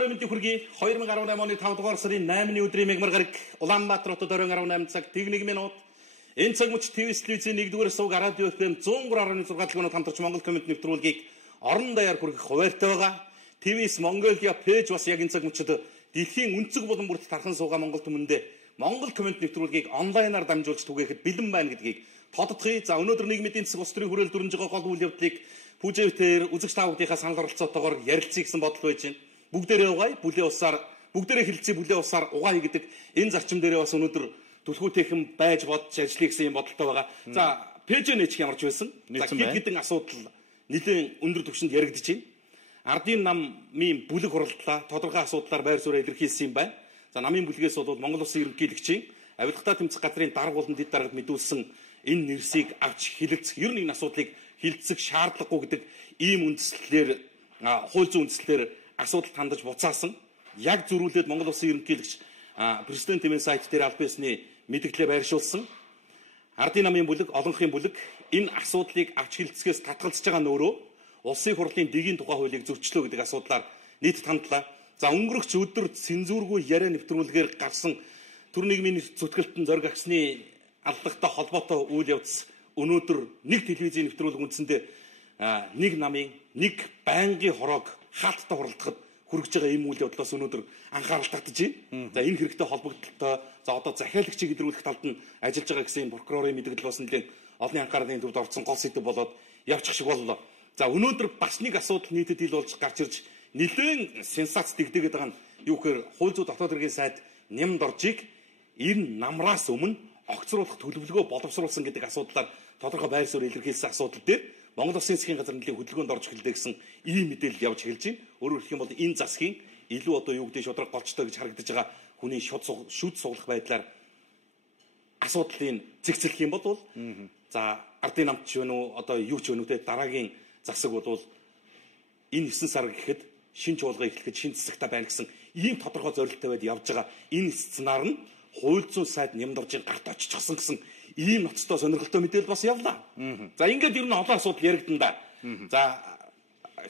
Өглөө мэндийг хүргэе. 2018 оны 5 дугаар сарын 8-ны өдрийн мегмар гараг Улаанбаатар хотод оройн 18 цаг 1 минут. Энэ цаг мөч ТВ телевизийн 1-р сувг радио FM 103.6 дэлгүүрөнд хамтарч Монгол комент нэвтрүүлгийг орон даяар хүргэх хуваартай байгаа. ТВС Mongolia пэйж бас яг энэ цаг мөчид дэлхийн өнцөг булан бүрт тархан суугаа Монгол түмэндээ Монгол комент нэвтрүүлгийг онлайнаар дамжуулж түгээхэд бэлэн байна гэдгийг тодотгоё. За өнөөдөр нийгмийн эдийн засаг улс төрийн хүрээлэл дүрмж байгаа гол үйл явдлыг Пүжэвтэр үзэгч та бүхнийхээ санал оролцоотойгоор ярилцъя гэсэн бодол байж байна. Бүгдээрээ угаая, бүлээ усаар, бүгдээрээ хэлэлцээ бүлээ усаар угаая гэдэг энэ зарчим дээрээ бас өнөөдөр түлхүүтэйхэн байж бодож ажиллая гэсэн юм бодолтой байгаа. За, пэйжнэч ямарч байсан. За, хэд хэдэн асуудал нэлээд өндөр түвшинд яригдж байна. Ардын намын бүлэг хуралдлаа тодорхой асуудлаар байр суурь илэрхийлсэн юм байна. За, намын бүлгээс бол Монгол Улсын ерөнхийлөгчийн авилгатай тэмцэх газрын дарга болон дэд даргад мэдүүлсэн энэ нэрсийг авч хилэлцэх, ер нь энэ асуудлыг хилцэх шаардлагагүй гэдэг ийм үндслэлээр хууль зүйн үндслэлээр асуудалд хандаж буцаасан. Яг зөрүүлээд Монгол Улсын ерөнхийлөгч президент тэмээн сайт дээр аль биесний мэдээлэлээ байршуулсан. Ардын намын бүлэг, олонхын бүлэг энэ асуудлыг авч хилцгээс татгалзаж байгаа нөөрөө улсын хурлын дэгийн тухай хуулийг зөрчлөө гэдэг асуудлаар нийтэд хандлаа. За өнгөрөх өдөр цензургүй яриа нэвтрүүлгээр гарсан төр нийгмийн зүтгэлтэн зориг агсны аллагатай холбоотой үйл явц өнөөдөр нэг телевизийн нэвтрүүлэг үндсэндээ нэг намын нэг байнгын хороог хаалттай хурлдахад хүрэж байгаа ийм үйл явдлаас өнөөдөр анхаарал татж байна. За энэ хэрэгтэй холбогдлолтой за одоо захиалагчийг илрүүлэх талд нь ажиллаж байгаа гэсэн прокурорын мэдээлэл бас нэлээд олонний анхаарлын төвд орсон гол сэдэв болоод явчих шиг боллоо. За өнөөдөр бас нэг асуудал нийтэд ил болж гарч ирж нэлээд сенсац дэгдэгээд байгаа нь юу гэхээр хууль зүйн дотоод хэргийн сайд нямд оржийг энэ намраас өмнө огцруулах төлөвлөгөө боловсруулсан гэдэг асуудлаар тодорхой байр суурь илэрхийлсэн асуудал дээр Монгол Улсын засгийн газар нэлийн хөдөлгөөнд орж эхэллээ гэсэн ийм мэдээлэл явж эхэлж байна. Өөрөөр хэлэх юм бол энэ засгийн илүү одоо юу гэдэг шудраг голчтой гэж харагдаж байгаа хүний шүд суглах байдлаар асуудлыг цэгцлэх юм бол за ардын намч ч вэ нүү одоо юу ч вэ нүү те дараагийн засаг бол энэ 9 сар гэхэд шин чуулга эхлэхэд шин засагта байна гэсэн ийм тодорхой зорилттой байд явж байгаа энэ сценаар нь хууль зүйн сайд нямдоржийн гарт очихсон гэсэн ийм ноцтой сонирхолтой мэдээлэл бас явлаа. За ингээд ер нь олон асуудал яригдан да. За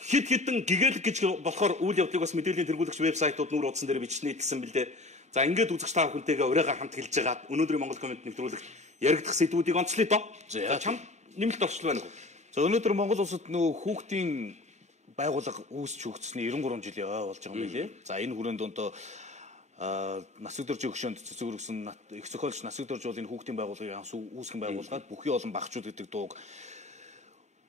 хэд хэдэн гэгээлэг гэж болохоор үйл явдлыг бас мэдээллийн тэргүүлэгч вебсайтууд нүүр утсан дээр бичиж нийтэлсэн бэлдээ. За ингээд үзэгч та бүхэнтэйгээ урайгаар хамт хэлж байгаа өнөөдрийн Монгол комент нэвтрүүлэгт яригдах сэдвүүдийг онцлоё доо. За чам нэмэлт орчлоо байна уу? За өнөөдөр Монгол улсад нөгөө хүүхдийн байгууллага үүсч хөгжсөний 93 жилийн ой болж байгаа юм билээ. За энэ хүрээнд одоо нас өдөржийн хөшөөнд цэцгэрсэн их зохиолч нас өдөрж бол энэ хүүхдийн байгууллагыг анх үүсгэн байгуулгаад бүхий олон багчууд гэдэг дууг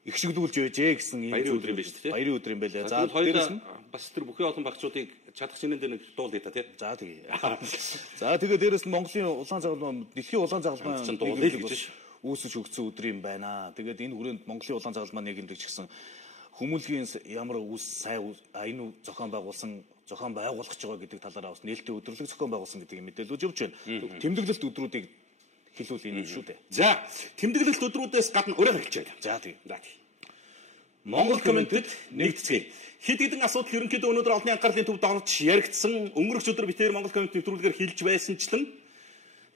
их шигдүүлж байжээ гэсэн ийм баярын өдөр юм байна шүү дээ. Баярын өдөр юм байлаа. За хоёроо бас тэр бүхий олон багчуудыг чадах шинэн дээр нэг дуулъя та тий. За тэгье. За тэгээ дээрэс нь Монголын улаан загалмаа дэлхийн улаан загалмаа үүсэж хөгжсөн өдөр юм байна. Тэгээд энэ хүрээнд Монголын улаан загалмаа нийгэмдэг ч гэсэн хүмүүлгийн ямар үс сай энэ зохион байгуулсан зохион байгуулах гэж байгаа гэдэг талаараа бас нээлттэй өдрөлөг зохион байгуулсан гэдэг мэдээлэлүүд явж байна. Тэмдэглэлт өдрүүдийг хэлүүл энэ шүү дээ. За, тэмдэглэлт өдрүүдээс гадна урайгаар хэлж байна. За тийм. Монгол комментэд нэгтгэцгээе. Хэд хэдэн асуудал ерөнхийдөө өнөөдөр олонний анхаарлын төвд орж яригдсан өнгөрөх өдөр битээр Монгол коммент нэвтрүүлгээр хэлж байсанчлан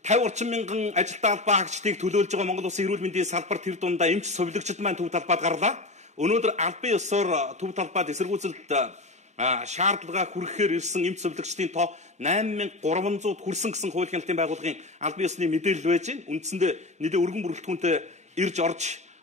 50 орчим мянган ажилтаа албаа хаагчдыг төлөөлж байгаа Монгол Улсын эрүүл мэндийн салбар тэр дундаа эмч совилогчд маань төв талбайд гарлаа. Өнөөдөр албан ёсоор төв талбайд эсэргүүцэлд шаардлага хүргэхээр ирсэн эмч совилогчдын тоо 8300-д хүрсэн гэсэн хууль хяналтын байгууллагын албан ёсны мэдээлэл байж байна. Үндсэндээ нэлээд өргөн бүрэлдэхүүнтэй ирж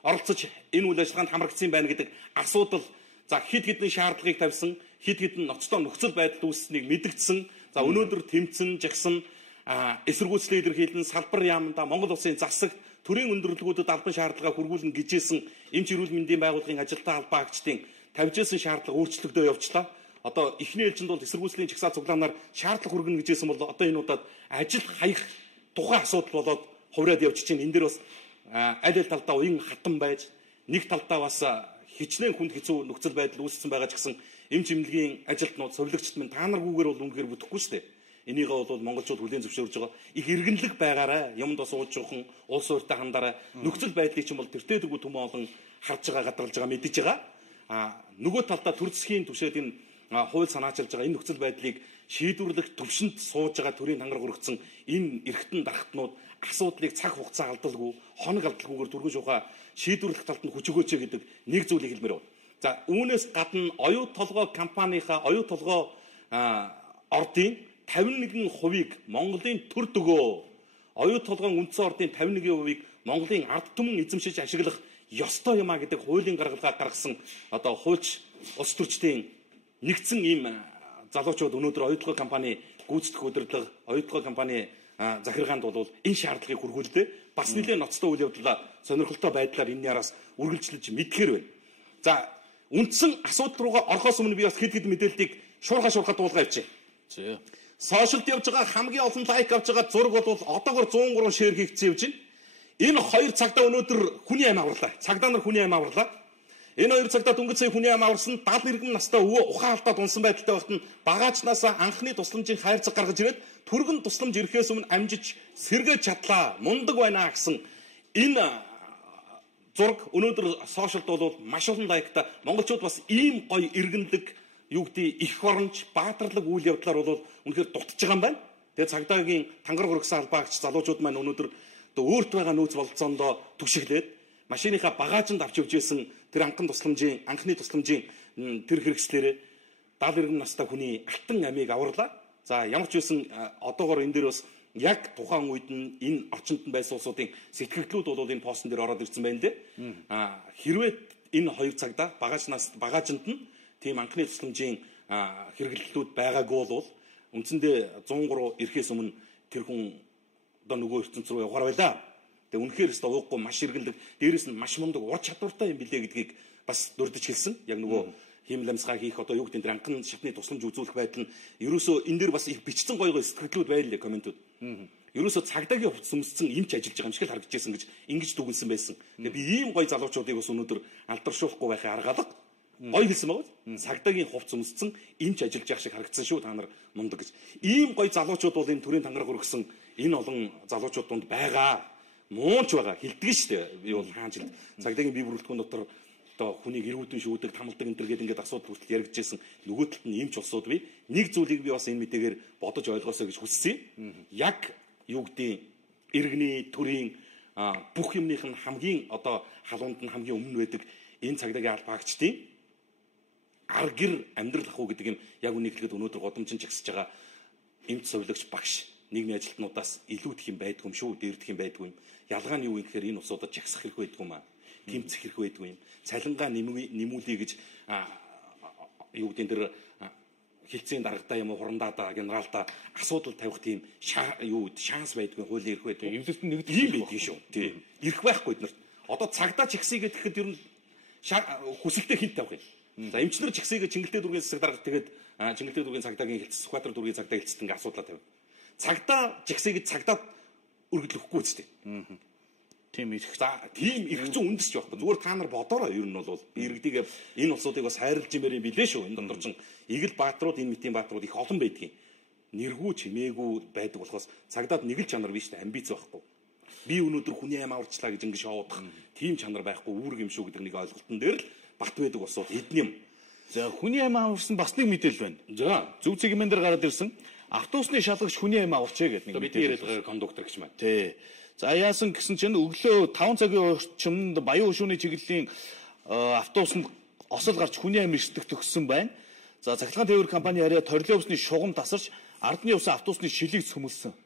оролцож энэ үйл ажиллагаанд хамрагдсан байна гэдэг асуудал за хэд хэдэн шаардлагыг тавьсан, хэд хэдэн ноцтой нөхцөл байдал үүссэнийг мэдэгдсэн. За өнөөдөр тэмцэн, жагсан эсэргүүцлээ илэрхийлэн салбар яамда Монгол Улсын засаг төрийн өндөрлөгүүдэд албан шаардлага хүргүүлнэ гэжсэн эмч эрүүл мэндийн байгууллагын ажилтаа албан хаагчдын тавьжсэн шаардлага өөрчлөгдөж явчлаа. Одоо эхний ээлжинд бол эсэргүүцлийн чагсаал цуглаанаар шаардлага хүргэнэ гэжсэн бол одоо энэ удаад ажил хаях тухайн асуудал болоод хувраад явж чинь энэ дээр бас аль аль талдаа уян хатан байж нэг талдаа бас хичнээн хүнд хэцүү нөхцөл байдал үүссэн байгаа ч гэсэн эмч эмнэлгийн ажилтнууд совилогчд минь та наргүйгээр бол үнэхээр бүтэхгүй шүү дээ. Энийгээ бол монголчууд хүлээн зөвшөөрж байгаа. Их эргэнлэг байгаарай. Юмд бас ууж жоохон улс ууртай хандаарай. Нөхцөл байдлыг ч юм бол тэртээдгүй түмэн олон харж байгаа, гадралж байгаа, мэдэж байгаа. Нөгөө талдаа төр засгийн түвшээд энэ хууль санаачилж байгаа энэ нөхцөл байдлыг шийдвэрлэх төвшөнд сууж байгаа төрийн хангараг өргөцсөн энэ эргэтэн дархтнууд асуудлыг цаг хугацаа алдалгүй, хоног алдалгүйгээр түргэн шуухай шийдвэрлэх талд нь хүч өгөөч гэдэг нэг зүйлийг хэлмээр байна. За үүнээс гадна оюу толгой компанийнхаа оюу толгой ордын 51%-ийг Монголын төр төгөө оюут толгойн үндсэн ордын 51%-ийг Монголын ард түмэн эзэмшиж ашиглах ёстой юм а гэдэг хуулийн гаргалгаа гаргасан одоо хуульч улс төрчдийн нэгдсэн ийм залуучууд өнөөдөр оюутлогын компани гүйцэтгэх удирдлага, оюутлогын компани захиргаанд бол энэ шаардлагыг хүргүүлдэг. Бас нэлээд ноцтой үйл явдлаа сонирхолтой байдлаар энэ яраас үргэлжлэж мэдхээр байна. За үндсэн асуудал руугаа орохоос өмнө би бас хэд мэдээллийг шуурхаа дуулгаа явчих. Сошиалд явж байгаа хамгийн олон лайк авж байгаа зураг бол одоогоор 103 шеэр хийгдсэн явж байна. Энэ хоёр цагдаа өнөөдөр хүний амь аварлаа. Цагдаа нар хүний амь аварлаа. Энэ хоёр цагдаа дөнгөж сая хүний амь аварсан 70 иргэн настай өвөө ухаан алдаад унсан байдалтай байхад нь багаачнаас анхны тусламжийн хайрцаг гаргаж ирээд түргэн тусламж ирэхээс өмнө амжиж сэргээж чадлаа. Мундаг байна гэсэн энэ зураг өнөөдөр сошиалд бол маш олон лайктай. Монголчууд бас ийм гоё иргэнлэг юу гэдэг их оронч баатарлаг үйл явдлаар бол үнэхээр дутж байгаа юм байна. Тэгээ цагдаагийн тангар хөргсөн албаагч залуучууд маань өнөөдөр өөрт байгаа нөөц болцоондоо түгшиглээд машиныхаа багаажинд авч явж байсан тэр анхны тусламжийн тэр хэрэгслээрээ 70 иргэн настай хүний алтан амийг аварлаа. За ямар ч байсан одоогоор энэ дээр бас яг тухайн үед нь энэ орчинд нь байсан улсуудын сэтгэгдлүүд бол энэ постн дээр ороод ирсэн байна лээ. Хэрвээ энэ хоёр цагдаа багаажинд нь тийм анхны тусламжийн хэрэглэлтүүд байгаагүй бол үндсэндээ 103 ирэхээс өмнө тэр хүн одоо нөгөө ертөнц рүү явгаар байлаа. Тэгээ үнэхээр өстө уухгүй маш иргэнлэг, дээрэс нь маш мундаг ур чадвартай юм билээ гэдгийг бас дурдж хэлсэн. Яг нөгөө хим ламсгаа хийх одоо юу гэдэг нь анхан шатны тусламж үзүүлэх байдал нь ерөөсөө энэ дээр бас их бичсэн гоё сэтгэлдлүүд байлээ комментүүд. Ерөөсөө цагдаагийн хувцас өмссөн эмч ажиллаж байгаа юм шиг л харагдчихсэн гэж ингэж дүгнсэн байсан. Тэгээ би ийм гоё залуучуудыг бас өнөөдөр алдаршуулахгүй байхын аргаалга гоё хэлсэн байгаа. Цагдаагийн хувцас өмссөн эмч ажиллаж байгаа шиг харагдсан шүү та нар мундаг гэж. Ийм гоё залуучууд бол энэ төрийн тангараг өргөсөн энэ олон залуучууд донд байгаа. Муунч байгаа хилдэгэн шүү дээ. Би бол хаан жил цагдаагийн бие бүрэлдэхүүн дотор одоо хүнийг эргүүдэн шүүдэг, тамалдаг энэ төр гэдэг ингээд асуудал хүртэл яригдчихсэн. Нөгөө талд нь эмч улсууд би нэг зүйлийг би бас энэ мэдээгээр бодож ойлгосоо гэж хүссэн. Яг юу гэдэг иргэний төрийн бүх юмных нь хамгийн одоо халуунд нь хамгийн өмнө байдаг энэ цагдаагийн албаагчдын ар гэр амьдрал ах уу гэдэг юм яг үнэхээр өнөөдөр годомжин жагсаж байгаа эмч совилогч багш нийгмийн ажилтнуудаас илүү их юм байдгүй юм шүү, дээрдэх юм байдгүй юм. Ялгаа нь юу юм гэхээр энэ усуудад жагсах хэрэг байдгүй юм аа. Тэмцэх хэрэг байдгүй юм. Цалингаа нэмүүлээ гэж юу гэдэг тэр хилцээний даргадаа юм уу хурамдаадаа генералдаа асуудал тавих тийм шанс байдгүй, хуулийн эрх байдгүй. Эвлэлт нь нэгдэх юм байдгийн шүү. Тийм. Ирэх байхгүй эднэрт. Одоо цагдаа жигсээ гэхэд ер нь хүсэлтэд хинт тавих юм. За эмчнэр жигсээгээ Чингэлтэй дүүргийн засаг дарга тэгээд Чингэлтэй дүүргийн цагдаагийн хэлцс Сүхбаатар дүүргийн цагдаа хэлцэд ингээ асуудлаа тавив. Цагдаа жигсээгээ цагдаад өргөдлөхгүй үстэй. Тийм ирэх. За тийм ирэх зүүн үндэсч байхгүй. Зүгээр та нар бодоорой. Ер нь бол иргэдийг энэ улсуудыг бас хайрлж юмэр юм билээ шүү. Энэ дондор чин игэл баатрууд энэ мэтийн баатрууд их олон байдгийн. Нэргүү чимээгүй байдаг болохоос цагдаад нэг л чанар биш үү? Амбиц байхгүй. Би өнөөдөр хүний аим аварчлаа гэж ингэ шоудах тийм чанар байхгүй үүрэг юм шүү гэдэг нэг ойлголтон дээр л бат байдаг усууд эдэн юм. За хүний аим аварсан бас нэг мэдээлэл байна. За зөв цэгмэн дээр гараад ирсэн. Автобусны шалгагч хүний аим аварчээ гэдэг нэг мэдээлэл байгаа кондуктор гэж байна. Тий. За яасан гэсэн чинь өглөө 5 цагийн орчимд Баян хөшөөний чиглэлийн автобусанд осол гарч хүний амь ирсдэг төгссөн байна. За цахилгаан тээвэр компани харьяа торилын усны шугам тасарч ардны усан автобусны шилийг цөмөлсөн.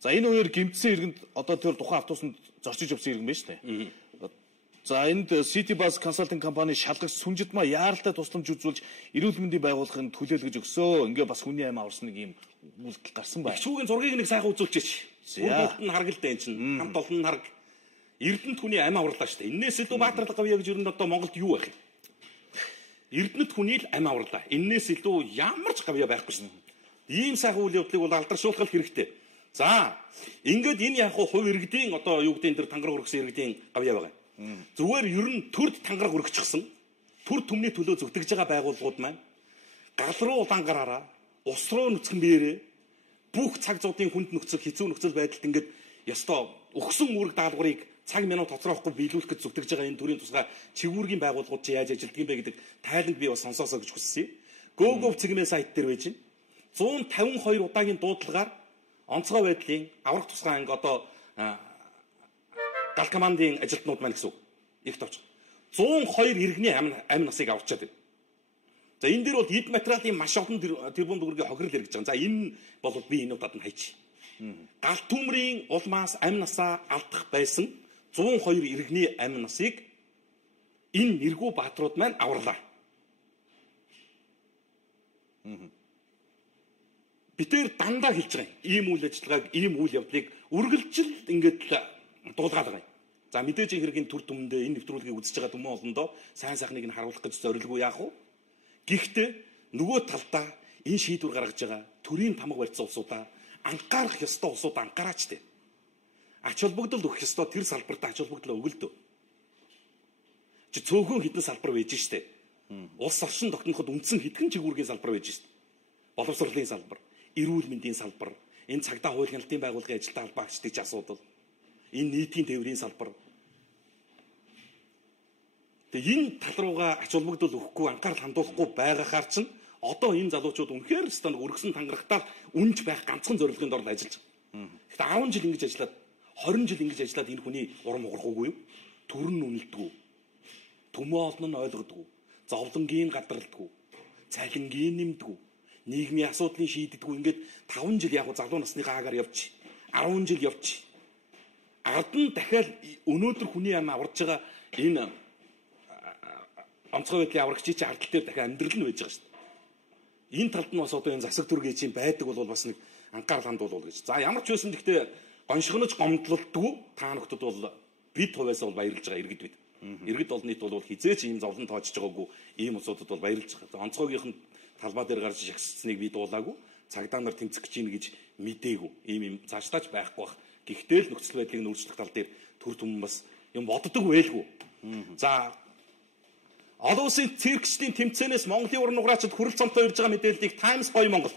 За энэ үеэр гэмтсэн иргэнд одоо тэр тухайн автобусанд зорчиж явсан иргэн байна шүү дээ. За энд City Bus Consulting компани шалгагч Сүнжидмаа яаралтай тусламж үзүүлж эрүүл мэндийн байгууллагын төлөөлгөж өгсөө. Ингээ бас хүний амь аварсан нэг юм үйлдэл гарсан байна. Чүүгийн зургийг нэг сайхан үзүүлчихэж. Бүгд нь харгалтай энэ чинь хамт олон нь хараг. Эрдэнэт хүний амь аварлаа шүү дээ. Иннээс илүү баатарлаг гавья гэж ер нь одоо Монголд юу байх юм? Эрдэнэт хүний л амь аварлаа. Иннээс илүү ямар ч гавья байхгүй шүү дээ. Ийм сайхан үйл явдлыг бол алдаршуулах хэрэгтэй. За ингээд энэ яг хувь иргэдийн одоо юу гэдэг энэ тэр тангараг өргөсөн иргэдийн гавья байгаа. Зүгээр ер нь төрд тангараг өргөчихсөн. Төр төмний төлөө зүтгэж байгаа байгууллагууд маань гал руу улаан гараараа ус руу нүцгэн биерээ бүх цаг зуудын хүнд нөхцөл хэцүү нөхцөл байдалд ингээд ёстой өгсөн үүрэг даалгаврыг цаг минут тоцроохгүй биелүүлэх гэж зүтгэж байгаа энэ төрлийн тусгай чигүүргийн байгууллагууд чи яаж ажилддаг юм бэ гэдэг тайланд би бас сонсоосоо гэж хүссэн юм. Go цэгмээ сайт дээр байж байна. 152 удаагийн дуудлагаар онцгой байдлын аврах тусгай анги одоо гал командын ажилтнууд маань гэсэн үг. Их товч. 102 иргэний амь насыг авчаад байна. За энэ дээр бол эд материалын маш олон тэрбум төгрөгийн хохирол хэрэгж байгаа. За энэ бол би энэ удаад нь хайчих. Галт түмрийн улмаас амь насаа алдах байсан 102 иргэний амь насыг энэ нэргүй бааtruуд маань аварлаа. Битээр дандаа хэлж байгаа юм. Ийм үйл ажиллагааг, ийм үйл явдлыг үргэлжил ингээд дуулгаад байгаа юм. За мэдээж хэргийн төр түмэндээ энэ нэвтрүүлгийг үзэж байгаа түмэн олондоо сайн сайхныг нь харуулах гэж зорилгүй яах вэ? Гэхдээ нөгөө талдаа энэ шийдвэр гаргаж байгаа төрийн тамга барьсан улсуудаа анхаарах ёстой улсууд анхаараач дээ. Ач холбогдол өгөх ёстой тэр салбарт ач холбогдол өгөлдөө. Чи цөөхөн хідэн салбар байж штэ. Улс орчин тогтноход үндсэн хэдхэн чигүүргийн салбар байж штэ. Боловсролын салбар, эрүүл мэндийн салбар, энэ цагдаа хууль хяналтын байгууллагын ажилтны албаагчдын ч асуудал, энэ нийтийн тээврийн салбар. Тэгээ энэ тал руугаа ач холбогдол өгөхгүй, анхаарал хандуулахгүй байгахаар чинь одоо энэ залуучууд үнэхээр станд өргөсөн тангарахтаа үнж байх ганцхан зорилгын дор ажиллаж байгаа. Гэхдээ 10 жил ингэж ажиллаад 20 жил ингэж ажиллаад энэ хүний урам угарахгүй юу? Төр нь үнэлдэггүй. Төмөө олон нь ойлгодоггүй. Зовлонгийн гадралдаггүй. Цалингийн нэмдэггүй. Нийгмийн асуудлыг шийддэггүй. Ингээд 5 жил яг залуу насныхаа агаар явчих. 10 жил явчих. Ард нь дахиад өнөөдөр хүний ам аварж байгаа энэ онцгой байдлын аврагчийн ардтал дээр дахиад амьдрал нь байж байгаа шүү дээ. Энэ талд нь бас одоо энэ засаг төргийн чинь байдаг бол бас нэг анхаарал хандуулвал гэж. За ямар ч байсан гэхдээ гоншгоноч гомдлолтгүй та нөхдөд бол бид хувьяасаа бол баярлж байгаа иргэд бид. Иргэд олон нийт бол хизээч ийм зовлон тоочж байгаагүй ийм улсуудад бол баярлж байгаа. За онцгойгийнх нь талбай дээр гарч шагсцныг би дуулаагүй. Цагдаа нар тэмцэх гэж гин гэж мэдээгүй. Ийм цаашдаач байхгүй бах. Гэхдээ л нөхцөл байдлыг өөрчлөх тал дээр төр түмэн бас юм боддог байлгүй. За олон улсын циркчдийн тэмцээнээс Монголын уран нуграачид хүрэл цомтой ирж байгаа мэдээллийг Times Гоё Монгол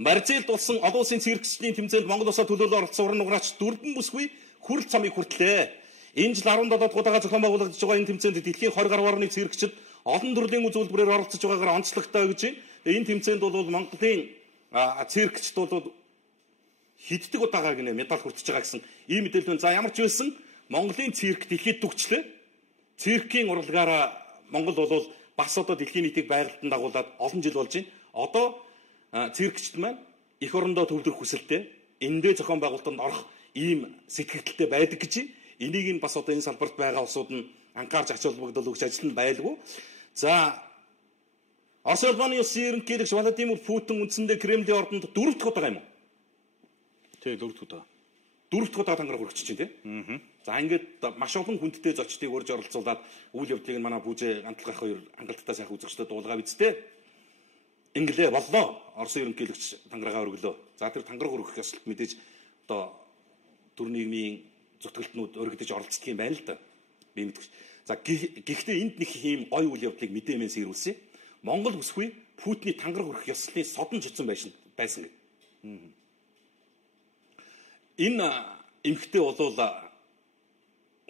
Марзэлд болсон олон улсын циркчдийн тэмцээнд Монгол улсаа төлөөлөн оролцсон уран нуграач дөрвөн бүсгүй хүрэл цомыг хүртлээ. Энэ жил 17 удаагаа зохион байгуулагдаж байгаа энэ тэмцээнд дэлхийн 20 гаруй орны циркчид олон төрлийн үзүүлбэрээр оролцож байгаагаар онцлогтой гэж байна. Энэ тэмцээнд бол Монголын циркчд бол хиддэг удаагаа гинэ медаль хүртэж байгаа гэсэн ийм мэдээлэл байна. За ямар ч байсан Монголын цирк дэлхийд түгчлээ. Циркийн урлагаараа Монгол бол бас одоо дэлхийн нийтийг байгальтанд дагуулад олон жил болж байна. Одоо циркчд маань эх орондоо төвлөрөх хүсэлтэй эндээ зохион байгуулалтанд орох ийм сэтгэгдэлтэй байдаг гэж энийг нь бас одоо энэ салбарт байгаа улсууд нь анхаарч ач холбогдол өгч ажил нь байлгүй. За Орос улбаны улсын ерөнхийлөгч Владимир Путин үндсэндээ Кремлийн ордонд 4 дахь удаа юм уу? Тий, 4 дахь удаа. 4 дахь удаа тангараг өргөж чинь тий. За ингээд маш олон хүндтэй зочдыг урьж оролцуулаад үйл явдлыг нь манай бүжээ гантлах хоёр хангалттай сайхан үзэгчдэд дуулгаа бидтэй. Инглээ боллоо. Оросын ерөнхийлөгч тангарагаа өргөлөө. За тэр тангараг өргөх ёслолт мэдээж одоо төр нийгмийн зүтгэлтнүүд өргөдөж оролцдог юм байна л да. Би мэдгүй. За гэхдээ энд нэг ийм гой үйл явдлыг мэдээмээс ирүүлсэн. Монгол бүсгүй Путиний тангараг өргөх ёслолын содон жицэн байсан гэдэг. Энэ эмхтэй болвол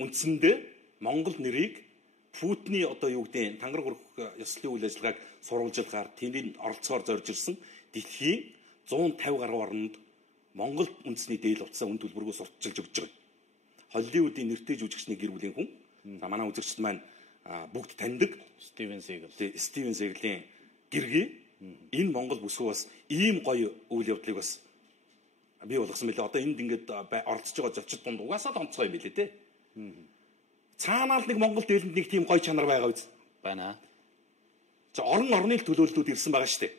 үндсэндээ Монгол нэрийг Путиний одоо юу гэдэг тангараг өргөх ёслолын үйл ажиллагааг сурвалжилгаар тэнд оролцоогоор зорж ирсэн дэлхийн 150 гаруй орнд Монгол үндэсний дээл утсаа үн төлбөргөө сурталчилж өгч байгаа. Холливуудын нэртэй жүжигчний гэр бүлийн хүн. За манай үзэгчд маань бүгд таньдаг Стивен Сегл. Стивен Сеглийн гэргий энэ Монгол бүсгүй бас ийм гоё үйл явдлыг бас бий болгосон мэлээ. Одоо энд ингээд оролцож байгаа зочид дунд угаасаа л онцгой юм билээ те. Цаанаал нэг Монгол дээлэнд нэг тийм гоё чанар байгаа үз. Байна. За орны төлөөллүүд ирсэн байгаа шүү дээ.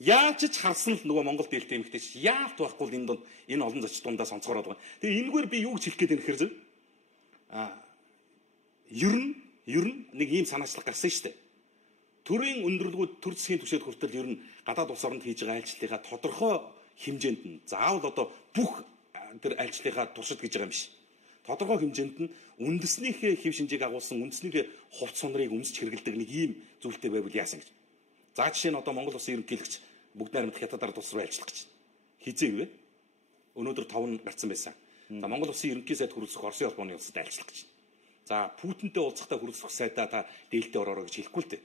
Яаж ч харсан л нөгөө Монгол дээлтэй эмэгтэй ч яалт байхгүй л энэ донд энэ олон зочид дундаас онцгороод байгаа. Тэгээ энэгээр би юу гэж хэлэх гээд байна гэхээр зөв. Ер нь нэг ийм санаачлах гарсан шүү дээ. Төрийн өндөрлгүүд төр засгийн түвшинд хүртэл ер нь гадаад улс оронд хийж байгаа айлчлалынхаа тодорхой хэмжээнд нь заавал одоо бүх тэр айлчлалынхаа туршид гэж байгаа юм биш. Тодорхой хэмжээнд нь үндэснийхээ хэв шинжийг агуулсан үндэснийхээ хувц сунрыг өмсч хэрэгэлдэг нэг ийм зүйлтэй байвал яасан гэж. За жишээ нь одоо Монгол улсын ерөнхийлөгч бүгд найрамдах хятад ард улс руу айлчлах гэж. Хизээ вэ? Өнөөдөр 5 нь гарсан байсан. За Монгол улсын ерөнхий сайд хүрэлцэх Оросын холбооны улсад айлчлах гэж. За Путинтэй уулзахдаа хүрэлцэх сайдаа та дээлтэй ороорой гэж хэлэхгүй л дээ.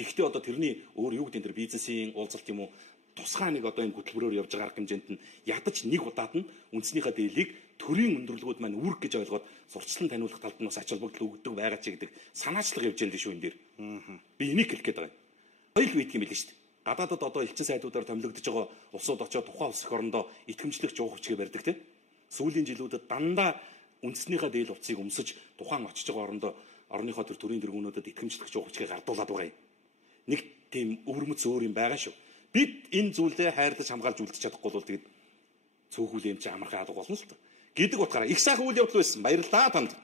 Гэхдээ одоо тэрний өөр юу гэдэг нь тэр бизнесийн уулзалт юм уу тусгай нэг одоо энэ хөтөлбөрөөр явж байгаа арга хэмжээнд нь ядаж нэг удаад нь үндснийхээ дээлийг төрийн өндөрлгүүд маань үүрэг гэж ойлгоод сурчлан таниулах талд нь бас ач холбогдол өгдөг байгаа ч гэдэг санаачлага явж байгаа юм шүү энэ дээр. Би энийг хэлэх гээд байгаа юм. Хоёул үйдэг юм билээ шүү дээ. Гадаадад одоо элчин сайдуудаар томилогдож байгаа улсууд очоод тухайн улс эх орондоо итгэмжлэх жуух хүчгээ барьдаг тийм. Сүүлийн жилүүдэд дандаа үндснийхээ дээл утсыг өмсөж тухайн очиж байгаа орондоо орныхоо төрийн тэргүүнүүдэд итгэмжлэх жуух хүчгээ гардуулаад байгаа юм. Нэг тийм өвөрмөц өөр юм байгаа шүү. Бид энэ зүйлээ хайрлаж хамгаалж үлдчих чадахгүй бол тэгээд цөөхүүл юм чи амархан алга болно л та. Гэдэг утгаараа их сайхан үйл явдал байсан. Баярлалаа танд.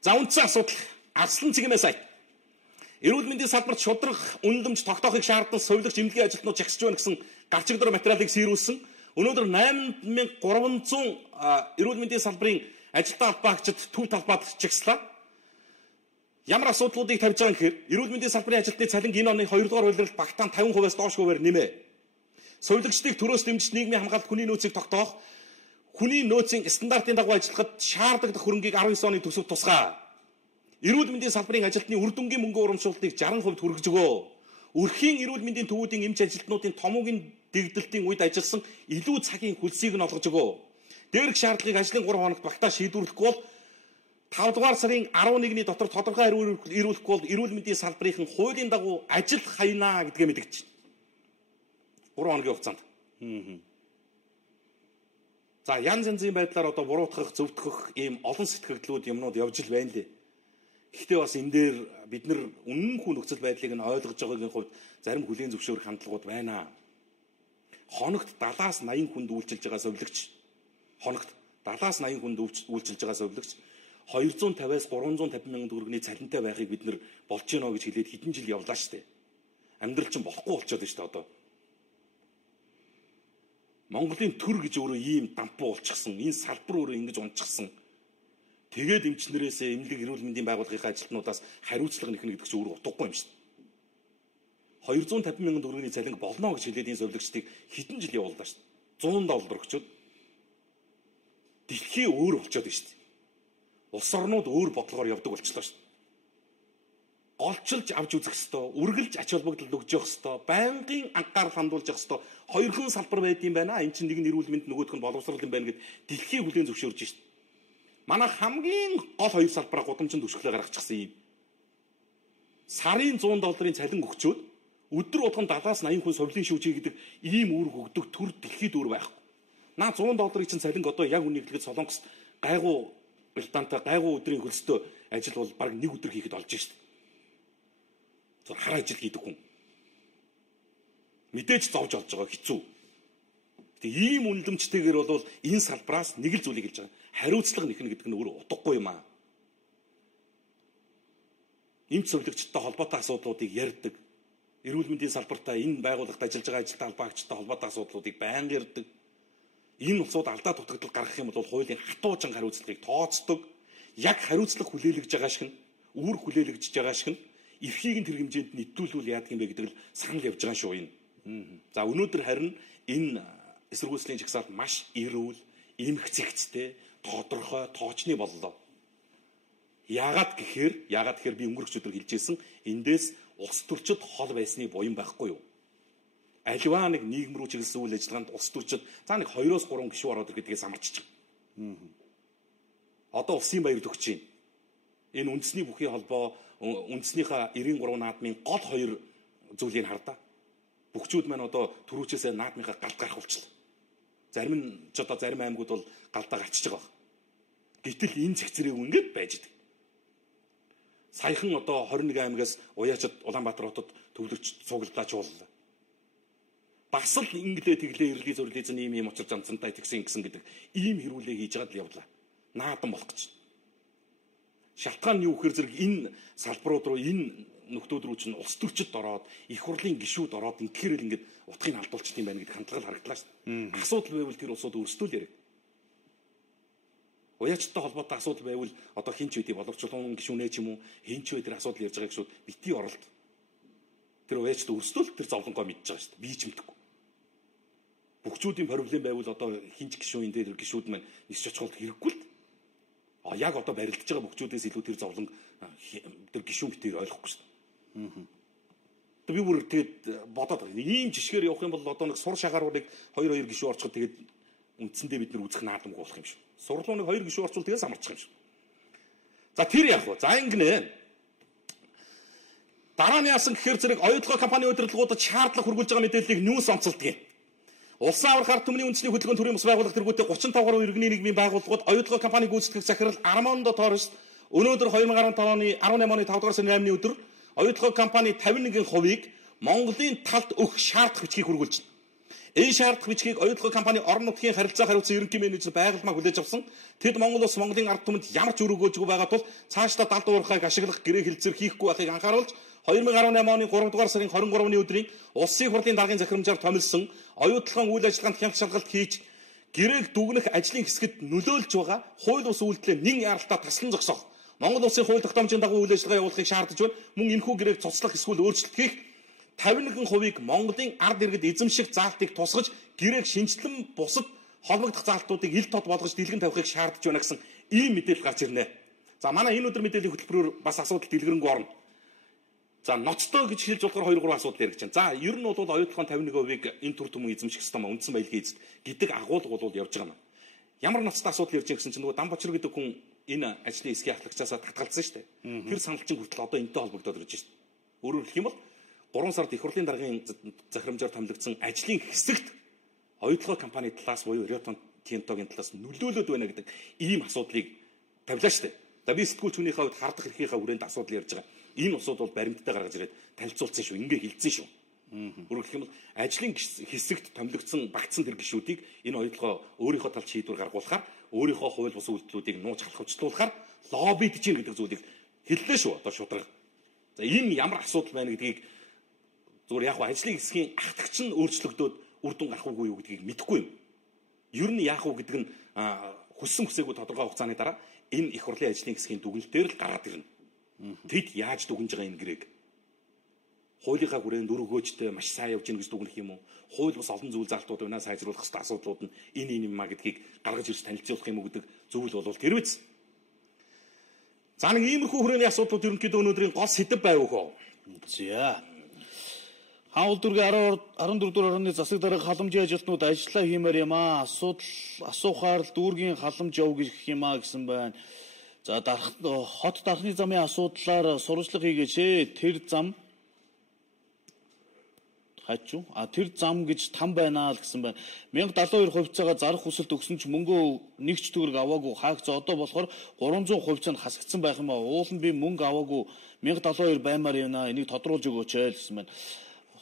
За үндсэн асуудал Арслан цэгмээ сайт. Эрүүл мэндийн салбарт шудраг үнэлэмж тогтоохыг шаардсан совилогч эмнэлгийн ажилтнууд жагсаж байна гэсэн гарчигдор материалыг сэрүүлсэн. Өнөөдөр 8300 эрүүл мэндийн салбарын ажилтан албаагчид төв талбайд жагслаа. Ямар асуудлуудыг тавьж байгаа юм гэхээр эрүүл мэндийн салбарын ажилтны цалин энэ оны 2 дугаар улиралд багтаан 50%-аас доош хувиар нэмээ. Совилогчдыг төрөөс дэмжиж нийгмийн хамгаалалт хүний нөөцийг тогтоох, хүний нөөцийн стандартын дагуу ажиллахад шаардлагатай хөрөнгийг 19 оны төсөвт тусгай. Эрүүл мэндийн салбарын ажилтны үр дүнгийн мөнгө урамшууллыг 60% хүргэж өгөө. Өрхийн эрүүл мэндийн төвүүдийн эмч ажилтнуудын томоогийн дэгдэлтийн үед ажилласан илүү цагийн хөлсийг нь олгож өгөө. Дээрх шаардлагыг ажлын 3 хоногт багтаа шийдвэрлэхгүй бол 5 дугаар сарын 11-ний дотор тодорхой ирүүлэхгүй бол эрүүл мэндийн салбарын хуулийн дагуу ажил хаянаа гэдгээ мэдгэж байна. 3 хоногийн хугацаанд. За янз янзын байдлаар одоо буруутгах, зөвтгөх ийм олон сэтгэгдлүүд юмнууд явж л байна лээ. Гэхдээ бас энэ дээр бид нар үнэнхүү нөхцөл байдлыг нь ойлгож байгаагийн хувьд зарим хүлээн зөвшөөрөх хандлагууд байна. Хоногт 70-аас 80 хүнд үйлчилж байгаа совилогч, хоногт 70-аас 80 хүнд үйлчилж байгаа совилогч 250-аас 350 мянган төгрөгийн цалинтай байхыг бид нар болж гинэ гэж хэлээд хэдэн жил явлаа штэ. Амьдрал чинь болохгүй болчиход байна штэ одоо. Монголын төр гэж өөрөө ийм дампуу болчихсон, энэ салбар өөрөө ингэж унчихсан. Тэгээд эмчнэрээсээ эмнэлэг эрүүл мэндийн байгууллагын ажилтнуудаас хариуцлага нэхнэ гэдэг чинь өөр утгагүй юм шүү дээ. 250 мянган төгрөгийн цалин болно гэж хэлээд энэ совилогчдыг хэдэн жил явууллаа шүү дээ. $100 өгчөөд дэлхий өөр болчиход байна шүү дээ. Улс орнууд өөр бодлогоор явдаг болчихлоо шүү дээ. Голчилж авч үзэх ёстой, үргэлж ач холбогдол өгж явах ёстой, байнгын анхаарал хандуулж явах ёстой. Хоёрхан салбар байд юм байна. Энд чинь нэг нь эрүүл мэнд, нөгөөх нь боловсрол юм байна гэд дэлхий хүлээн зөвшөөрж шүү дээ. Манай хамгийн гол хоёр салбараа гудамжинд өсгөлөө гаргачихсан юм. Сарын $100 цалин өгчөөд өдөр болгон 70-аас 80 хүн совлын шүүжээ гэдэг ийм үүрэг өгдөг төр дэлхийд өөр байхгүй. Наа $100 чинь цалин одоо яг үнэхээр Солонгос гайгүй Британтай гайгүй өдрийн хөлстэй ажил бол баг нэг өдөр хийхэд олж шүү дээ. Зөв хар ажил хийдэг хүн. Мэдээж зовж олж байгаа хэцүү. Тэгээ ийм үнэлэмжтэйгээр бол энэ салбраас нэг л зүйлийг хэлж байгаа. Хариуцлага нэхнэ гэдэг нь өөр утгагүй юм аа. Эмч совилогчтой холбоотой асуудлуудыг ярьдаг. Эрүүл мэндийн салбартаа энэ байгууллагт ажиллаж байгаа ажилтан албаагчтай холбоотой асуудлуудыг байнга ярьдаг. Энэ улсууд алдаа дутагдал гаргах юм бол хуулийн хатуужин хариуцлагыг тооцдог. Яг хариуцлага хүлээлгэж байгаа шиг нь, үүрэг хүлээлгэж байгаа шиг нь эрхийг нь тэр хэмжээнд нэвтрүүлвэл яадаг юм бэ гэдэг л санал явж байгаа шүү энэ. За өнөөдөр харин энэ эсэргүүцлийн жагсаалт маш эрүүл, эмгцэгцтэй, тодорхой, тоочны боллоо. Яагаад гэхээр би өнгөрөх өдөр хэлжсэн эндээс улс төрчид хол байсны буян байхгүй юу? Аливаа нэг нийгэм рүү чиглэсэн үйл ажиллагаанд улс төрчид за нэг 2-3 гишүүн ороод иргэдгээс амарчиж байгаа. Одоо улсын баяр төгч чинь энэ үндэсний бүхий холбоо үндэснийхээ 93 наадмын гол хоёр зүйлийг хардаа. Бүгчүүд маань одоо түрүүчээсээ наадмынхаа галд гарах болчихлоо. Зарим нь ч одоо зарим аймагуд бол галдаа гарчиж байгаа. Гэтэл энэ зэгцрээ ингээд байж идэг. Саяхан одоо 21 аймагаас уяачид Улаанбаатар хотод төвлөрч цуглуулж ууллаа. Бас л инглээ тэглээ ирлээ зөрлөө ийм очир занцантай тэгсэн гэдэг ийм хэрүүлээ хийж гад л явлаа. Наадан болох гэж. Шалтгаан нь юу гэхээр зэрэг энэ салбарууд руу энэ нөхдүүд рүү чинь улс төрчид ороод их хурлын гишүүд ороод интгэхээр л ингээд утгыг алдуулчих юм байна гэдэг хандлага харагдлаа шүү дээ. Асуудал байвал тэр улсууд өөрсдөө л яриа. Уяачтай холбоотой асуудал байвал одоо хинч үдий боловчлон гишүүнээ ч юм уу хинч үе тэр асуудал ярьж байгаа гişүүд бити оролт. Тэр уяачтай өөрсдөө л тэр зовлонгоо мэдж байгаа шүү дээ. Би ч мэдхгүй. Бүгчүүдийн проблем байвал одоо хинч гишүүн дээр гишүүд маань нисч очиход хэрэггүй л. Яг одоо барилдаж байгаа бүгчүүдээс илүү тэр зовлон тэр гишүүн битээр ойлгохгүй шүү дээ. Одоо би бүр тэгээд бодоод байгаа. Ийм жишгээр явах юм бол одоо нэг сур шагааруудыг 2-2 гишүүн орчиход тэгээд үндсэндээ бид нар үзэх наадамгүй болох юм шиг. Сурлууныг 2 гишүүн орчвол тэгээд самарчих юм шиг. За тэр яах вэ? За ингэнэ. Дараа нь яасан гэхээр зэрэг оюутлогоо компани удирдлагуудад шаардлага хүргүүлж байгаа мэдээллийг нүүс онцолдгийг. Улсын аврах ард түмний үндэсний хөтөлбөрийн төрийн бас байгууллага тэргүүтээ 35 гаруй иргэний нийгмийн байгууллагууд оюутлогоо компани гүйцэтгэх захирал Армандо Торрес өнөөдөр 2015 оны 18 оны 5 дугаар сарын 8-ны өдөр оюутлогоо компани 51%-ийг Монголын талд өгөх шаардах бичгийг хүргүүлж байна. Энэ шаардах бичгийг оюутлогоо компани орон нутгийн харилцаа хариуцсан ерөнхий менежер байгальмаа хүлээж авсан. Тэд Монгол улс Монголын ард түмэнд ямар ч өрөө өгөөжгүй байгаа тул цаашдаа далд уурхайг ашиглах гэрээ хэлцэр хийхгүй байхыг анхааруулж 2018 оны 3 дугаар сарын 23-ны өдрийн Улсын хурлын даргын захирамжаар томилсон оюутлогын үйл ажиллагаанд хямд шалгалт хийж гэрээг дүгнэх ажлын хэсэгт нөлөөлж байгаа хууль бус үйлдэлээ нэн яралтаа таслан зогсоох Монгол улсын хууль тогтоомжийн дагуу үйл ажиллагаа явуулахыг шаардаж байна. Мөн энэхүү гэрээг цуцлах эсвэл өөрчлөлт хийх 51%-ийг Монголын ард иргэд эзэмших заалтыг тусгаж гэрээг шинжилэн бусад холбогдох заалтуудыг ил тод болгож дэлгэн тавихыг шаардаж байна гэсэн ийм мэдээлэл гарч ирнэ. За манай энэ өдөр мэдээллийн хөтөлбөрөөр бас асуудал дэлгэрэнгүй орно. За ноцтой гэж хэлж болохоор 2-3 асуудал яригч байна. За ер нь бол оюутлогын 51%-ийг энэ төр түмэн эзэмших ёстой маа үндсэн баялагын эзэд гэдэг агуулга бол явж байгаа юм. Ямар ноцтой асуудал ярьж байгаа гэсэн чинь нөгөө Дамбочир гэдэг хүн энэ ажлын эсгийн ахлагчаасаа татгалзсан шүү дээ. Тэр санал чинь хүртэл одоо энэтэй холбогдоод ирж байна. Өөрөөр хэлэх юм бол 3 сард их хурлын даргын захирамжаар томилогдсон ажлын хэсэгт оюутлогоо компани талаас буюу Риотон Тинтогийн талаас нөлөөлөд байна гэдэг ийм асуудлыг тавилаа шүү дээ. За би сэтгүүлч хүнийхээ хувьд хардах эрхийнхээ хүрээнд асуудал ярьж байгаа. Энэ усууд бол баримттай гаргаж ирээд танилцуулсан шүү. Ингээ хэлсэн шүү. Өөрөөр хэлэх юм бол ажлын хэсэгт томилогдсон багтсан тэр гишүүдийг энэ оюутлогоо өөрийнхөө талд шийдвэр гаргуулахаар өөрийнхөө хууль бус үйлдэлүүдийг нууц халахвчлуулахаар лоббид чинь гэдэг зүйлийг хэллээ шүү. Одоо шударга. За энэ ямар асуудал байна гэдгийг зүгээр яг ажлын хэсгийн ахтагч нь өөрчлөгдөөд үр дүн гарах уугүй юу гэдгийг мэдэхгүй юм. Ер нь яах вэ гэдэг нь хүссэн хүсээгүй тодорхой хугацааны дараа энэ их хурлын ажлын хэсгийн дүгнэлтээр л гараад ирнэ. Тэд яаж дүгнж байгаа энэ гэрээг хуулийнхаа хүрээнд үр өгөөжтэй маш сайн явж гин гэж дүгнэх юм уу? Хууль бас олон зүйл залтууд байна сайжруулах хэрэгтэй асуудлууд нь энэ юм а гэдгийг гаргаж ирж танилцуулах юм уу гэдэг зүйл бол тэр биз. За нэг иймэрхүү хүрээний асуудлууд ерөнхийдөө өнөөдрийн гол сэдэв байв хөө. За. Хаул дүргийн 14 дугаар орны засаг дарга халамжийн ажилтнууд ажиллаа хиймээр юм аа. Асуухаар л дүүргийн халамж яв гэх юм аа гэсэн байна. За хот дархны замын асуудлаар сурвалжлага хийгээч. Тэр зам хачуу. Тэр зам гэж там байна л гэсэн байна. 1072 хувьцаагаа зарах хүсэлт өгсөн ч мөнгөө нэгч төгрөг аваагүй. Хаагц одоо болохоор 300 хувьцаа нь хасагдсан байх юм аа. Уул нь би мөнгө аваагүй 1072 баймаар явна. Энийг тодруулж өгөөч гэсэн байна.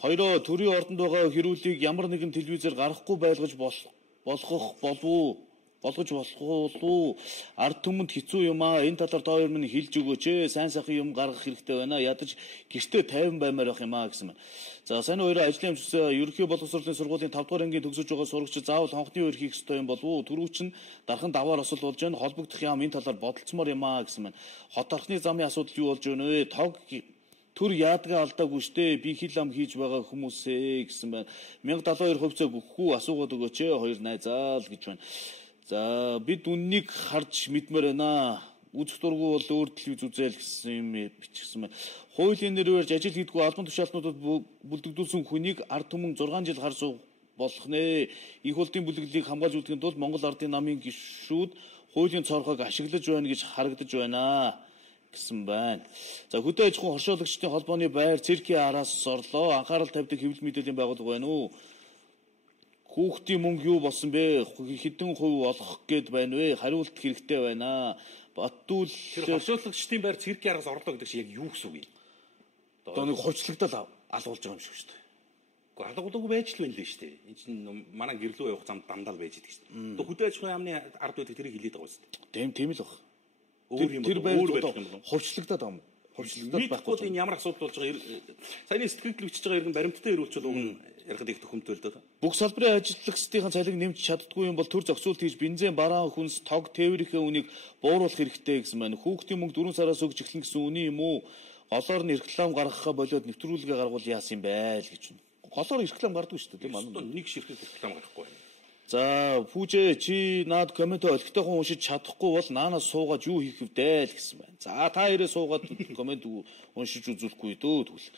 Хоёроо төрийн ордонд байгаа хэрүүлийг ямар нэгэн телевизээр гаргахгүй байлгаж болгох болов уу? Ард түмэнд хэцүү юм аа. Энэ талаар та хоёр минь хэлж өгөөч. Сайн сайхан юм гаргах хэрэгтэй байна. Ядаж гэртээ 50 баймаар байх юм аа гэсэн байна. За сайн хоёроо ажлын эмчс ерөнхий боловсролын сургуулийн 5 дугаар ангийн төгсөж байгаа сурагч заавал хонхны өөр хийх ёстой юм болов уу? Түрүүч нь дархан даваар осол болж байна. Холбогдох юм энэ талаар бодолцмоор юм аа гэсэн байна. Хот дархны замын асуудал юу болж байна вэ? Түр яадгаа алдаагүй штэ. Би хил ам хийж байгаа хүмүүсээ гэсэн байна. 1072 хувьцаа өгөхгүй асуугаад өгөөч. Хоёр найзаа л гэж байна. За бид үннийг харж мэдмээр байна. Үзэх дургүй бол өөр телевиз үзэл гэсэн юм бичсэн байна. Хуулийн нэрээр ажил хийдгүү албан тушаалтнуудад бүлдэгдүүлсэн хүнийг ард түмэн 6 жил хар суух болох нэ. Их хурлын бүлэглэлийг хамгаалж үлдэхийн тулд Монгол ардын намын гишүүд хуулийн цорхойг ашиглаж байна гэж харагдаж байна гэсэн байна. За хөдөө аж ахуйн хоршоолагчдын холбооны байр циркийн араас орлоо. Анхаарал тавьдаг хэвлэл мэдээллийн байгууллага байна уу? Хүүхдийн мөнгө юу болсон бэ? Хэдэн хувь олох гээд байна вэ? Хариулт хэрэгтэй байна. Баттүүл тэр хоршоолагчдын байр циркийн араас орлоо гэдэг чинь яг юу гэсэн үг юм? Одоо нэг хувьчлагдал алгуулж байгаа юм шиг шүү дээ. Гэхдээ алгуулаагүй байж л байна лээ шүү дээ. Энэ чинь манай гэрлүү явах замд дандаа л байж идэг шүү дээ. Одоо хөдөө аж ахуйн яамны ард үеийг тэрийг хэлээд байгаа шүү дээ. Тийм л баг. Тэр өөр байх юм бол хувьчлагдаад байгаа юм. Хувьчлагдаад байхгүй. Энэ ямар асуудал болж байгаа? Саяны сэтгэл бичиж байгаа иргэн баримттай ирүүлчихвэл уг нь ярихад их төхөмтэй л даа. Бүх салбарын ажилтлагчдын цалиг нэмж чаддгүй юм бол төр зохицуулт хийж бензин бараа хүнс тог тээврийнхээ үнийг бууруулах хэрэгтэй гэсэн байна. Хүүхдийн мөнгө 4 сараас өгч эхлэн гэсэн үний юм уу? Голоор нь реклам гаргахаа болоод нэвтрүүлгээ гаргуул яасан юм бэ л гэж байна. Голоор реклам гардаг шүү дээ тийм үү? Нэг ширхэг реклам гарахгүй байна. За пүүжээ чи наад коммент олигтойхон уншиж чадахгүй бол наанаас суугаад юу хийх вдэ л гэсэн байна. За та ирээ суугаад коммент уншиж үзүүлэхгүй дөө тэгвэл.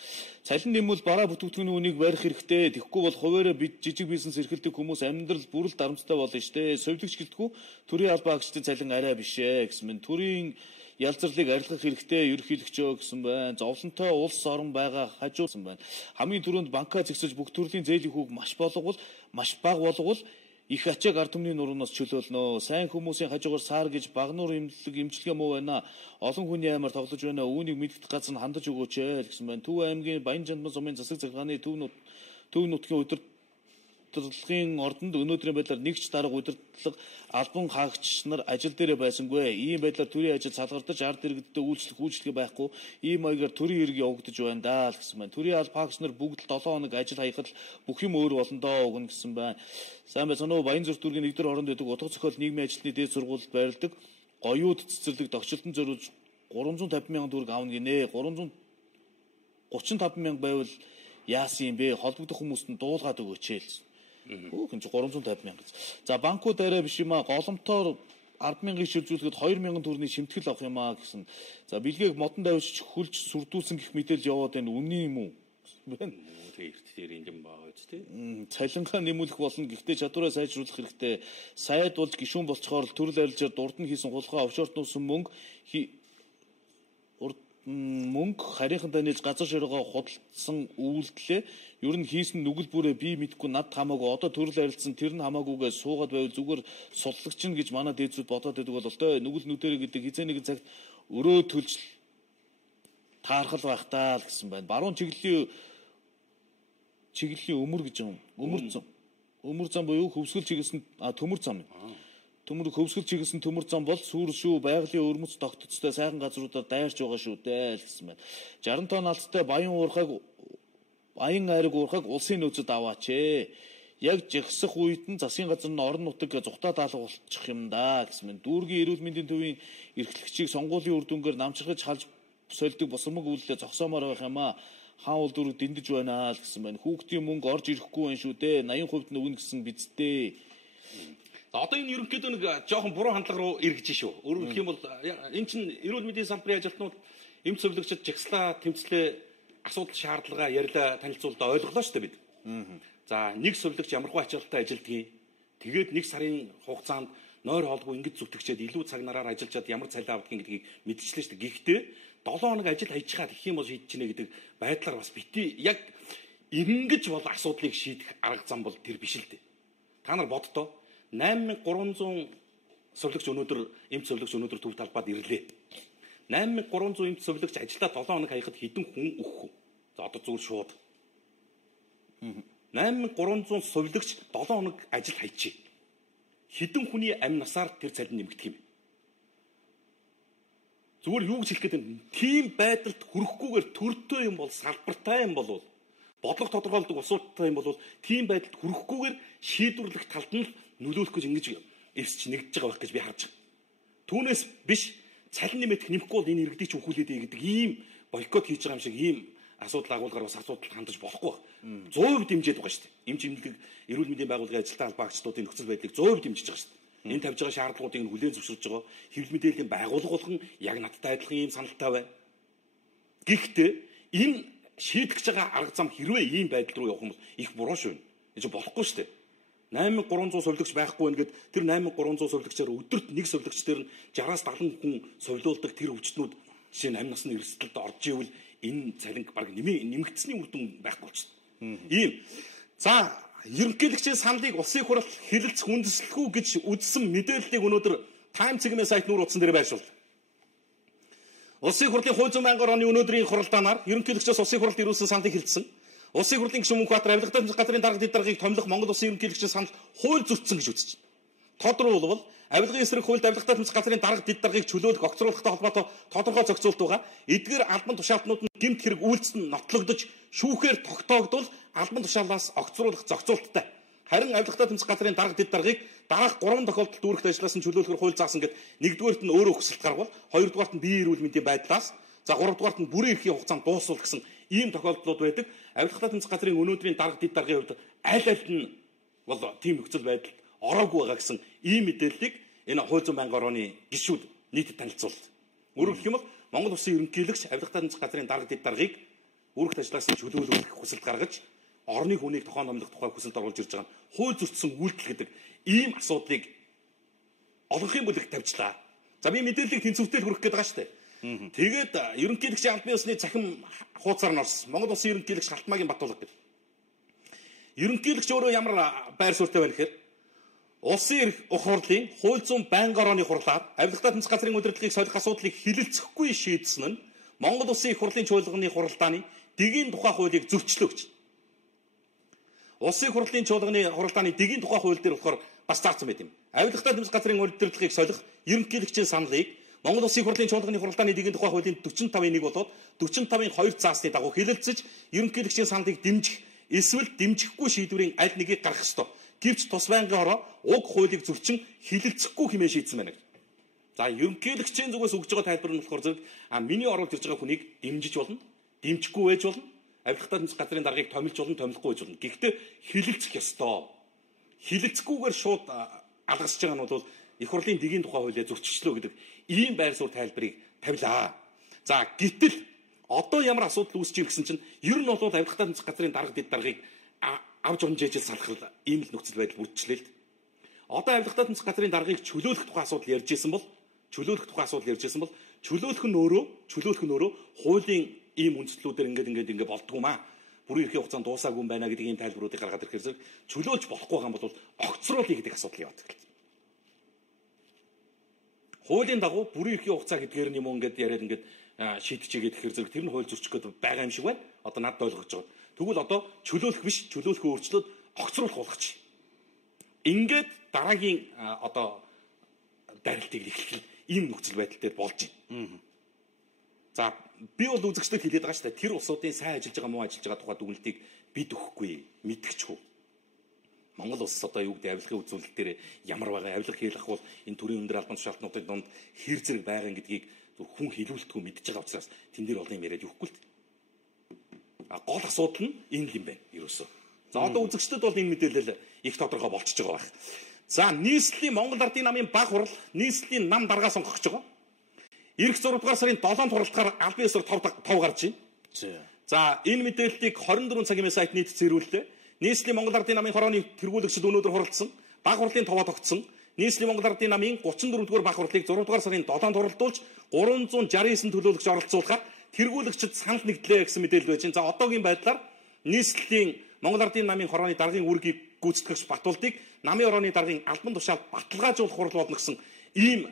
Цалин нэмвэл бараа бүтээгдэхүүний үнийг барих хэрэгтэй. Тэгэхгүй бол хуваараа жижиг бизнес эрхэлдэг хүмүүс амьдрал бүрэл дарамттай болно штэ. Совилогч гэлтгүү төрийн албаа агчдын цалин арай биш ээ гэсэн мэн. Төрийн ялзарлыг арилгах хэрэгтэй ерөнхийлөгчөө гэсэн байна. Зовлонтой улс орон байгаа хажуурсан байна. Хамгийн түрүүнд банкаа зэгсэж бүх төрлийн зээлийн хүүг маш бага болгол их ачааг ард түмний нурууноос чөлөөлнө. Сайн хүмүүсийн хажуугаар саар гэж багнуур имчилгээ муу байна. Олон хүний аймаар тоглож байна. Үүнийг мэддэх газар нь хандаж өгөөч гэсэн байна. Төв аймгийн Баянжандман сумын засаг захиргааны төв нутгийн удирдлагын ордонд өнөөдрийн байдлаар нэгч дарга удирдлага албан хаагч нар ажил дээр байсангүй. Ийм байдлаар төрийн ажил салгардаж ард иргэдтэй үйлчлэх байхгүй. Ийм маягаар төрийн хэрэг явагдаж байна даа л гэсэн байна. Төрийн албан хаагч нар бүгд 7 хоног ажил хаягдал бүх юм өөр болно доо өгнө гэсэн байна. Сайн байцгаана уу? Баянзүрх дүүргийн нэгдүгээр хоронд байдаг утга зохиол нийгмийн ажлын дээд сургуульд байрладаг гоёуд цэцэрлэг догчлолтон зориулж 350 мянган төгрөг авна гинэ. 335 мянга байвал яасан юм бэ? Холбогдох хүмүүст нь дуулгаад өгөөч л. Хөөе 350 мянга. За банкуд арай биш юм аа. Голомтоор 10,000-ыг шилжүүлэхэд 2,000 төгрөгийн шимтгэл авах юм аа гэсэн. За бэлгээг модон давьж хөлж сүрдүүлсэн гэх мэдээлэл яваад байна. Үнэн юм уу? Тэгээ эрт дээр юм байгаа үст тий. Цалингаа нэмүүлэх болно. Гэхдээ чадвараа сайжруулах хэрэгтэй. Сайд болж гишүүн болцохоор төрөл арилжаар дурд нь хийсэн хулгай офшорт нуусан мөнгө харийнхан данилж газар ширгоо худалдсан үйлдэлээ ер нь хийсэн нүгэл бүрээ би мэдгүй над хамаагүй одоо төрөл арилцсан тэр нь хамаагүйгээ суугаад байвал зүгээр судлагч нь гэж манай дээдсүүд бодоод байдаг бол одоо нүгэл нүдэрэ гэдэг хизээ нэгэн цагт өрөө төлж таархал байх таа л гэсэн байна. Баруун чиглэлийн өмөр гэж юм. Өмөр зам буюу хөвсгөл чиглэсэн төмөр зам юм. Хөвсгөл чиглэсэн төмөр зам бол сүр шүү байгалийн өрмөц тогтцтой сайхан газруудаар дайрч байгаа шүү дээ л гэсэн байна. 60 тонн алцтай баян айраг уурхаг улсын нөөцөд аваач ээ. Яг жигсэх үед нь засгийн газар нь орон нутаг зүхтаа даалга болчих юм да гэсэн байна. Дүүргийн эрүүл мэндийн төвийн эрхлэгчийг сонгуулийн үр дүнгээр намжирхаж халж сольдог босромог үйлдэлээ зогсоомоор байх юм аа. Хаан улдүрэг дэндэж байна л гэсэн байна. Хүүхдийн мөнгө орж ирэхгүй байх шүү дээ. 80% нь өгнө гэсэн бидтэй. Одоо энэ ерөнхийдөө нэг жоохон буруу хандлага руу эргэж шүү. Өөрөөр хэлэх юм бол энэ чинь эрүүл мэндийн салбарын ажилтнууд эмч зөвлөгчд жагслаа, тэмцлээ, асуудал шаардлага ярьлаа, танилцуулдаа ойлголоо шүү дээ бид. За нэг зөвлөгч ямархуу ачаалттай ажилдгийг тэгээд нэг сарын хугацаанд нойр хоолгүй ингэж зүтгэжээд илүү цаг нараар ажиллажаад ямар цалин авдгийг гэдгийг мэдчихлээ шүү дээ. Гэхдээ 7 хоног ажил хайчихаад их юм бол шийдчихнэ гэдэг байдлаар бас бити яг ингэж бол асуудлыг шийдэх арга зам бол тэр биш л дээ. Та нар бодтоо 8300 совлогч өнөөдөр эмч совлогч өнөөдөр төв талбайд ирлээ. 8300 эмч совлогч ажиллаа 7 хоног хаяхад хэдэн хүн өгөх вэ? За одоо зүгээр шууд. 8300 совлогч 7 хоног ажил хайчих. Хэдэн хүний амь насаар тэр цалин нэмэгдэх юм бэ? Зүгээр юу гэж хэлэх гээд байна? Тийм байдалд хүрэхгүйгээр төртөө юм бол салбартай юм бол бодлого тодорхойлдог усуудтай юм бол тийм байдалд хүрэхгүйгээр шийдвэрлэх талд нь нөлөөлөх гэж ингэж эвсч нэгдэж байгаа байх гэж би харж байна. Түүнээс биш цалин нэмэх нэмэхгүй бол энэ иргэдийг ч үхүүлээд гэдэг ийм бойкот хийж байгаа юм шиг ийм асуудал агуулгаар бас асуудал хандаж болохгүй байна. 100% дэмжиж байгаа шүү дээ. Эмч эмнэлэг эрүүл мэндийн байгууллагын ажилтан албаагчдуудын нөхцөл байдлыг 100% дэмжиж байгаа шүү дээ. Энэ тавьж байгаа шаардлагуудыг хүлээн зөвшөөрж байгаа. Хэвлэл мэдээллийн байгууллага болгон яг надтай адилхан ийм саналтай байна. Гэхдээ энэ шийдэх гэж байгаа арга зам хэрвээ ийм байдал руу явах юм бол их буруу шүү. Энэ болохгүй шүү дээ. 8300 совлогч байхгүй нэгэд тэр 8300 совлогчоор өдөрт нэг совлогч дээр нь 60-аас 70 хүн совлуулдаг тэр өвчтнүүд жишээ нь амь насны эрсдэлд орж ивэл энэ цалин баг нэмэгдсэний үр дүн байхгүй болчихно. Ийм. За ерөнхийлөгчийн саналыг улсын хурал хэлэлцэх үндэслэхгүй гэж үзсэн мэдээллийг өнөөдөр Time цэгмийн сайт нүүр утсан дээр байршуулв. Улсын хурлын хууль зүйн байнгын орны өнөөдрийн хуралдаанаар ерөнхийлөгчөөс улсын хуралд ирүүлсэн саналыг хэлэлцсэн. Улсын хурлын гишүүн Мөнхбаатар авилгатай газрын дарга дэд даргаыг томилох Монгол улсын ерөнхийлөгчийн санал хууль зөрчсөн гэж үзэж байна. Тодорхойлбол авилгын эсрэг хуульд авилгатай газрын дарга дэд даргаыг чөлөөлөх огцруулахтай холбоотой тодорхой зохицуулт байгаа. Эдгээр албан тушаалтнууд нь гэмт хэрэг үйлдэлд нотлогдож шүүхээр тогтоогдвол албан тушаалаас огцруулах зохицуулттай. Харин авилгатай газрын дарга дэд даргаыг дараах 3 тохиолдолд дүүрэгт ажилласан чөлөөлөхөр хууль заасан гэд нэгдүгээрт нь өөрөө өгсөлт гаргавал, хоёрдугаарт нь биеийн эрүүл мэндийн байдлаас, за гуравдугаарт нь бүрийн эрхийн хугацаанд дуусвал гэсэн ийм тохиолдлууд байдаг. Авилгатай газрын өнөөдрийн дарга дэд даргын хувьд аль нь бол тийм нөхцөл байдал ороогүй байгаа гэсэн ийм мэдээллийг энэ хууль зүйн байнгын орооны гишүүд нийтэд танилцууллаа. Өөрөөр хэлэх юм бол Монгол Улсын ерөнхийлөгч авилгатай тэмцэх газрын дарга дэд даргыг үүрэгт ажиллаас нь чөлөөлөх хүсэлт гаргаж орны хүнийг тохон томлох тухай хүсэлт оруулж ирж байгаа нь хууль зөрчсөн үйлдэл гэдэг ийм асуудлыг олонхын бүлэгт тавьчлаа. За би мэдээллийг тэнцвэртэй хүргэх гээд байгаа шүү дээ. Тэгээд ерөнхийлөгчийн албан ёсны цахим хуудасаар нь орсон. Монгол Улсын ерөнхийлөгч Халтмаагийн Батулга гэдэг. Ерөнхийлөгч өөрөө ямар байр суурьтай байна гэхээр Улсын эрх хурлын хууль зүйн байнгын орооны хурлаар авилгатай тэмцэх газрын удирдлагыг солих асуудлыг хилэлцэхгүй шийдсэн нь Монгол Улсын их хурлын чуулганы хуралдааны дэгийн тухай хуулийг зөрчлөө гэж. Улсын хурлын чуулганы хуралдааны дэгийн тухай хууль дээр болохоор бас заасан байт юм. Авилгатай тэмцэх газрын удирдлагыг солих ерөнхийлөгчийн саналыг Монгол Улсын хурлын чуулганы хуралдааны дэгийн тухай хуулийн 45-1 болоод 45-2 заасны дагуу хилэлцэж ерөнхийлөгчийн саналыг дэмжих эсвэл дэмжихгүй шийдвэрийн аль нэгийг гаргах ёстой. Гэвч тус байнгын ороо уг хуулийг зөрчин хилэлцэхгүй хэмээн шийдсэн байна. За ерөнхийлөгчийн зүгээс өгж байгаа тайлбар нь болохоор зэрэг миний оруулж ирж байгаа хүнийг дэмжиж болно, дэмжихгүй байж болно. Авилгатай тэмцэх газрын даргаыг томилж болно, томилохгүй байж болно. Гэхдээ хилэлцэх ёстой. Хилэлцэхгүйгээр шууд алгасж байгаа нь бол их хурлын дэгийн тухай хуулийг зөрчилчлөө гэдэг ийм байр суурь тайлбарыг тавилаа. За гэтэл одоо ямар асуудал үүсэж ир гэсэн чинь ер нь бол авилгатай тэмцэх газрын дарга дэд даргыг авж унжээж салхал ийм л нөхцөл байдал бүрдчихлээ л. Одоо авилгатай тэмцэх газрын даргаыг чөлөөлөх тухай асуудал ярьж исэн бол чөлөөлөх нь өөрөө хуулийн ийм үндслүүдээр ингээд болдгоо маа. Бүрийн эрхийн хугацаанд дуусаагүй юм байна гэдэг ийм тайлбаруудыг гаргаад ирэхээр зэрэг чөлөөлж болохгүй байгаа юм бол огцруулъя гэдэг асуудал яваад байна. Хуулийн дагуу бүрийн эрхийн хугацаа гэдгээр нь юм уу ингээд яриад ингээд шийдчихээ гэхээр зэрэг тэр нь хууль зөрчих гээд байгаа юм шиг байна. Одоо надад ойлгож байгаа. Тэгвэл одоо чөлөөлөх биш, чөлөөлөхөө өөрчлөөд огцруулах болгоч. Ингээд дараагийн одоо дарилтыг эхлэх ийм нөхцөл байдалтай болж байна. За би бол үзэгчдэд хэлээд байгаа шүү дээ. Тэр улсуудын сайн ажиллаж байгаа муу ажиллаж байгаа тухай дүгнэлтийг бид өгөхгүй, мэдгчгүй. Монгол улс одоо юу гэдэг авилгын үзүүлэлт дээр ямар байгаа авилга хийх бол энэ төрийн өндөр албан тушаалтнуудын донд хэр зэрэг байгаа гэдгийг хүн хэлүүлдэггүй мэдж байгаа учраас тэн дээр олон юм яриад өгөхгүй л. Гол асуудал нь энэ юм байна ерөөсөө. За одоо үзэгчдэд бол энэ мэдээлэл их тодорхой болчихж байгаа байх. За нийслэлийн Монгол Ардын намын баг хурал нийслэлийн нам даргаа сонгох гэж байгаа. Ирэх 6 дугаар сарын 7-нд хуралдахаар албан ёсоор 5 гарч байна. За энэ мэдээллийг 24 цагийн сайт нийтдээ ирүүллээ. Нийслэлийн Монгол Ардын намын хорооны тэргүүлэгчид өнөөдөр хуралдсан. Баг хурлын товоо тогтсон. Нийслэлийн Монгол Ардын намын 34 дугаар баг хурлыг 6 дугаар сарын 7-нд хуралдуулж 369 төлөөлөгч оролцуулахаар тэргүүлэгчид санал нэгдлээ гэсэн мэдээлэл байж байна. За одоогийн байдлаар нийслэлийн Монгол Ардын намын хорооны даргын үүргийг гүйцэтгэгч Батулдыг намын орооны даргын албан тушаал баталгаажуулах хурал болно гэсэн ийм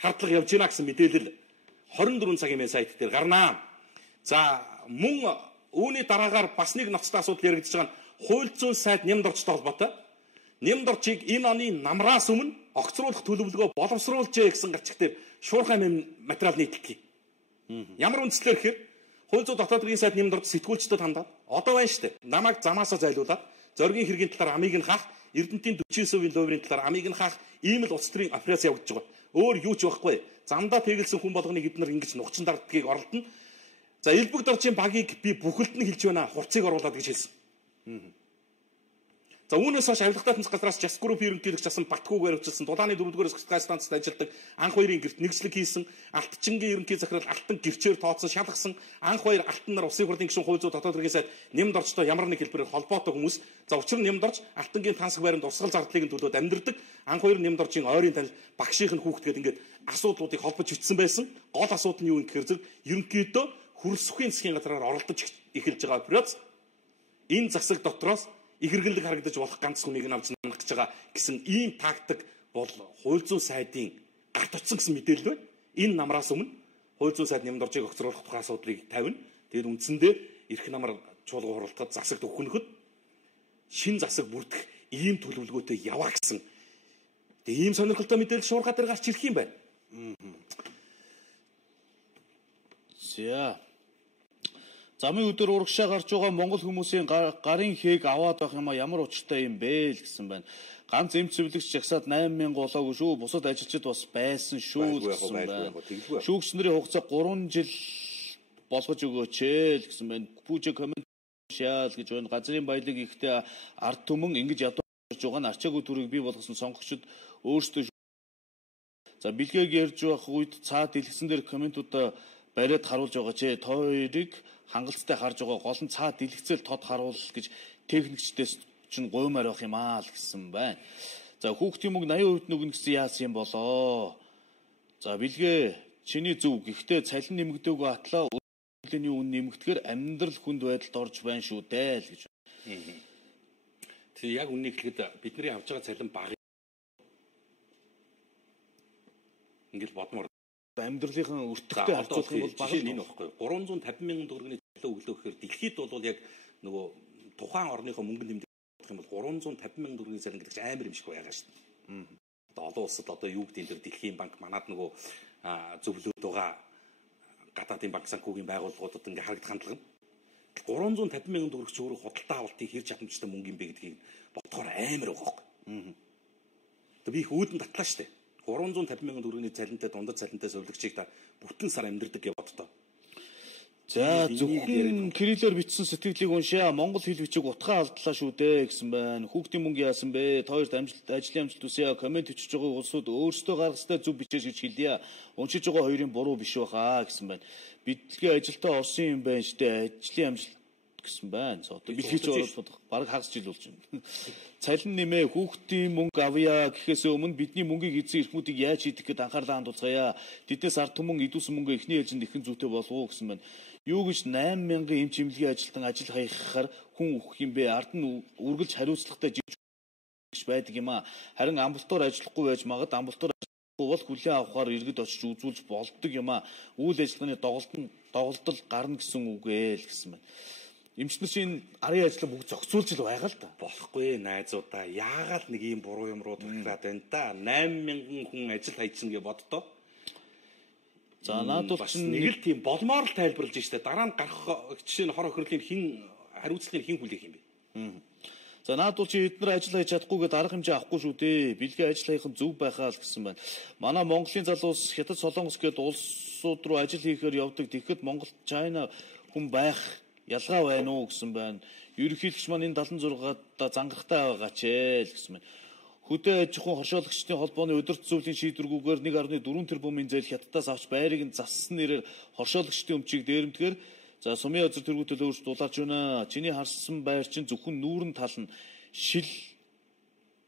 хардлага явж байна гэсэн мэдээлэл 24 цагийн сайт дээр гарнаа. За мөн үүний дараагаар бас нэг ноцтой асуудал яригдж байгаа нь хууль зүйн сайд нямд орчтой холбоотой. Нямд орчийг энэ оны намраас өмнө огцруулах төлөвлөгөө боловсруулжээ гэсэн гарчигтэр шуурхай материал нийтлэхий. Ямар үндслээр гэхээр хууль зүйн дотоод хэргийн сайд нямд орч сэтгүүлчдэд хандаад одоо байна штэ. Намайг замаасаа зайлуулаад зоригийн хэргийн талаар амийг нь хаах, Эрдэнтийн 49% луврын талаар амийг нь хаах ийм л улс төрийн операц явагдаж байгаа. Өөр юу ч байхгүй. Замдаа тэгэлсэн хүн болгоныг эднэр ингэж нухчин дарддгийг оролдоно. За элбэг доржийн багийг би бүхэлд нь хэлж байна. Хурцыг оруулаад гэж хэлсэн. За үүнээс хойш авилгатай тэмцэх газраас Just Group ерөнхийлөгч асан Батгүйгээр өвчлсөн Дулааны 4-р сэтгцийн станцад ажилладаг анх хоёрын гэрт нэгжлэг хийсэн, Алтчингийн ерөнхий захирал Алтан гэрчээр тооцсон, шалгасан анх хоёр Алтан нар улсын хурлын гишүүн хууль зүйн дотоод хэргийн сайд нямд орчтой ямар нэг хэлбэрээр холбоотой хүмүүс. За учир нь нямд орч Алтангийн тансаг байранд урсгал зардлыг төлөөд амьдардаг. Анх хоёр нямд орчийн ойрын танил багшийн хүүхэд гээд ингээд асуудлуудыг холбож бичсэн байсан. Гол асуудал нь юу юм гэхээр зэрэг ерөнхийдөө хөрсөхийн засгийн газраар оролдож эхэлж байгаа операц энэ засаг дотроос их хэрэглэг харагдаж болох ганц хүнийг нь авч намнах гэж байгаа гэсэн ийм тактик бол хууль зүйн сайдын гарт утсан гэсэн мэдээлэл байна. Энэ намраас өмнө хууль зүйн сайд нямд орчийг огцруулах тухай асуудлыг тавина. Тэгээд үндсэндээ эрх намар чуулга хуралдахад засагт өгөхнөхөд шин засаг бүрдэх ийм төлөвлөгөөтэй яваа гэсэн. Тэгээд ийм сонирхолтой мэдээлэл шуурхай дээр гарч ирэх юм байна. За замын өдөр урагшаа гарч байгаа монгол хүмүүсийн гарын хээг аваад байх юм а ямар учиртай юм бэ л гэсэн байна. Ганц эмч цэвэрлэгч жагсаад 8000 болоогүй шүү. Бусад ажилчид бас байсан шүү гэсэн байна. Шүүгч нарын хугацаа 3 жил болгож өгөөч л гэсэн байна. Пүүжэ коммент шаал гэж байна. Газрын баялаг ихтэй ард түмэн ингэж ядуу байгаа нь арчаагүй төрийг бий болгосон сонгогчид өөрсдөө за бэлгээг ярьж байх үед цаад дэлгэсэн дээр комментуудаа бариад харуулж байгаа ч тойрыг хангалттай харж байгаа гол нь цаад дэлгэцэл тод харуул гэж техникчдээс чинь гуймаар байх юм аа л гэсэн байна. За хүүхдийн мөнгө 80% нүгнэ гэсэн яасан юм болоо. За бэлгээ чиний зөв гэхдээ цалин нэмэгдээгүй атлаа үеийн үн нэмэгдэхээр амьдрал хүнд байдалд орж байна шүү дээ л гэж. Тэгээ яг үннийг хэлэхэд бидний авч байгаа цалин бага ингээл бодмоор амьдралынхан өртөгтэй харьцуулах юм бол бага энэ багхгүй 350 мянган төгрөгийн төлөө өглөө гэхээр дэлхийд бол яг нөгөө тухайн орныхоо мөнгө нэмдэг юм бол 350 мянган төгрөгийн цалин гэдэг чинь амар юм шиг байгаа шүү дээ. Одоо олон улсад одоо юу гэдэг энэ төр дэлхийн банк манад нөгөө зөвлөд байгаа гадаадын банк санхүүгийн байгууллагуудад ингээ харагдах хандлага нь 350 мянган төгрөгч өөрөө худалдаа авалтыг хэр чадамжтай мөнгө юм бэ гэдгийг бодохоор амар байгаа байхгүй. Тэг би их өөдөн татлаа шүү дээ. 350 мянган төгрөгийн цалинтай дундад цалинтай сувлагчийг та бүтэн сар амьдэрдэг гэж боддоо. За зөвхөн кириллээр бичсэн сэтгэлийг уншаа. Монгол хэл бичиг утгаа алдлаа шүү дээ гэсэн байна. Хүүхдийн мөнгө яасан бэ? Тойрт ажлын амжилт үсэе. Коммент бичиж байгаа улсууд өөрсдөө гаргастай зөв бичээж гэж хэлье. Уншиж байгаа хоёрын буруу биш байхаа гэсэн байна. Бидлэгийн ажилтаа орсон юм байна шүү дээ. Ажлын амжилт гэсэн байна. Одоо бэлгийч ороод бараг хагас жил болж байна. Цалин нэмээ хүүхдийн мөнгө авъя гэхээс өмнө бидний мөнгийг эзэн эрхмүүдийг яаж хийх гэд анхаарлаа хандуулцгаая. Тэднээс ард түмэн идүүлсэн мөнгө эхний ээлжинд ихэн зүйтэй болов уу гэсэн байна. Юу гэж 8,000 эм чимлэгийн ажилтан ажил хаягахаар хүн өгөх юм бэ? Ард нь үргэлж хариуцлагатай гэж байдаг юм аа. Харин амбултоор ажиллахгүй байж магад амбултоор ажиллахгүй бол хүлээн авахаар иргэд очиж үзүүлж болдог юм аа. Үйл ажиллагааны доголдол гарна гэсэн үг л гэсэн байна. Эмчнэр чинь арын ажлаа бүгд зохицуулж л байгаа л да. Болохгүй найзуудаа. Яагаад нэг юм буруу юм руу тархираад байна да? 8,000 хүн ажил хайчихна гэж боддоо. За надад бол нэг л тийм болмоор л тайлбарлаж штэ. Дараа нь гарах жишээ нь хор охирлын хин хариуцлагын хин хүлээх юм бэ. За надад бол чи эдгээр ажил хийж чадахгүйгээд арга хэмжээ авахгүй шүү дээ. Бэлгийн ажил хийх нь зөв байхаа л гэсэн байна. Манай Монголын залуус Хятад Солонгос гээд улсууд руу ажил хийхээр явдаг. Тэгэхэд Монгол Чайна хүн байх ялгаа байна уу гэсэн байна. Ерөнхийлөгч маань энэ 76-аад зангарахтай байгаа ч л гэсэн байна. Хөдөө аж ахуйн хоршоолагчдын холбооны удирдах зөвлөлийн шийдвэргүйгээр 1.4 тэрбумын зээл Хятадаас авч байрыг нь зассан нэрээр хоршоолагчдын өмчийг дээрэмдгээр за сумын азар тэргүүтэл өөрч дулаарч байна. Чиний харсан байр чинь зөвхөн нүүрэн тал нь шил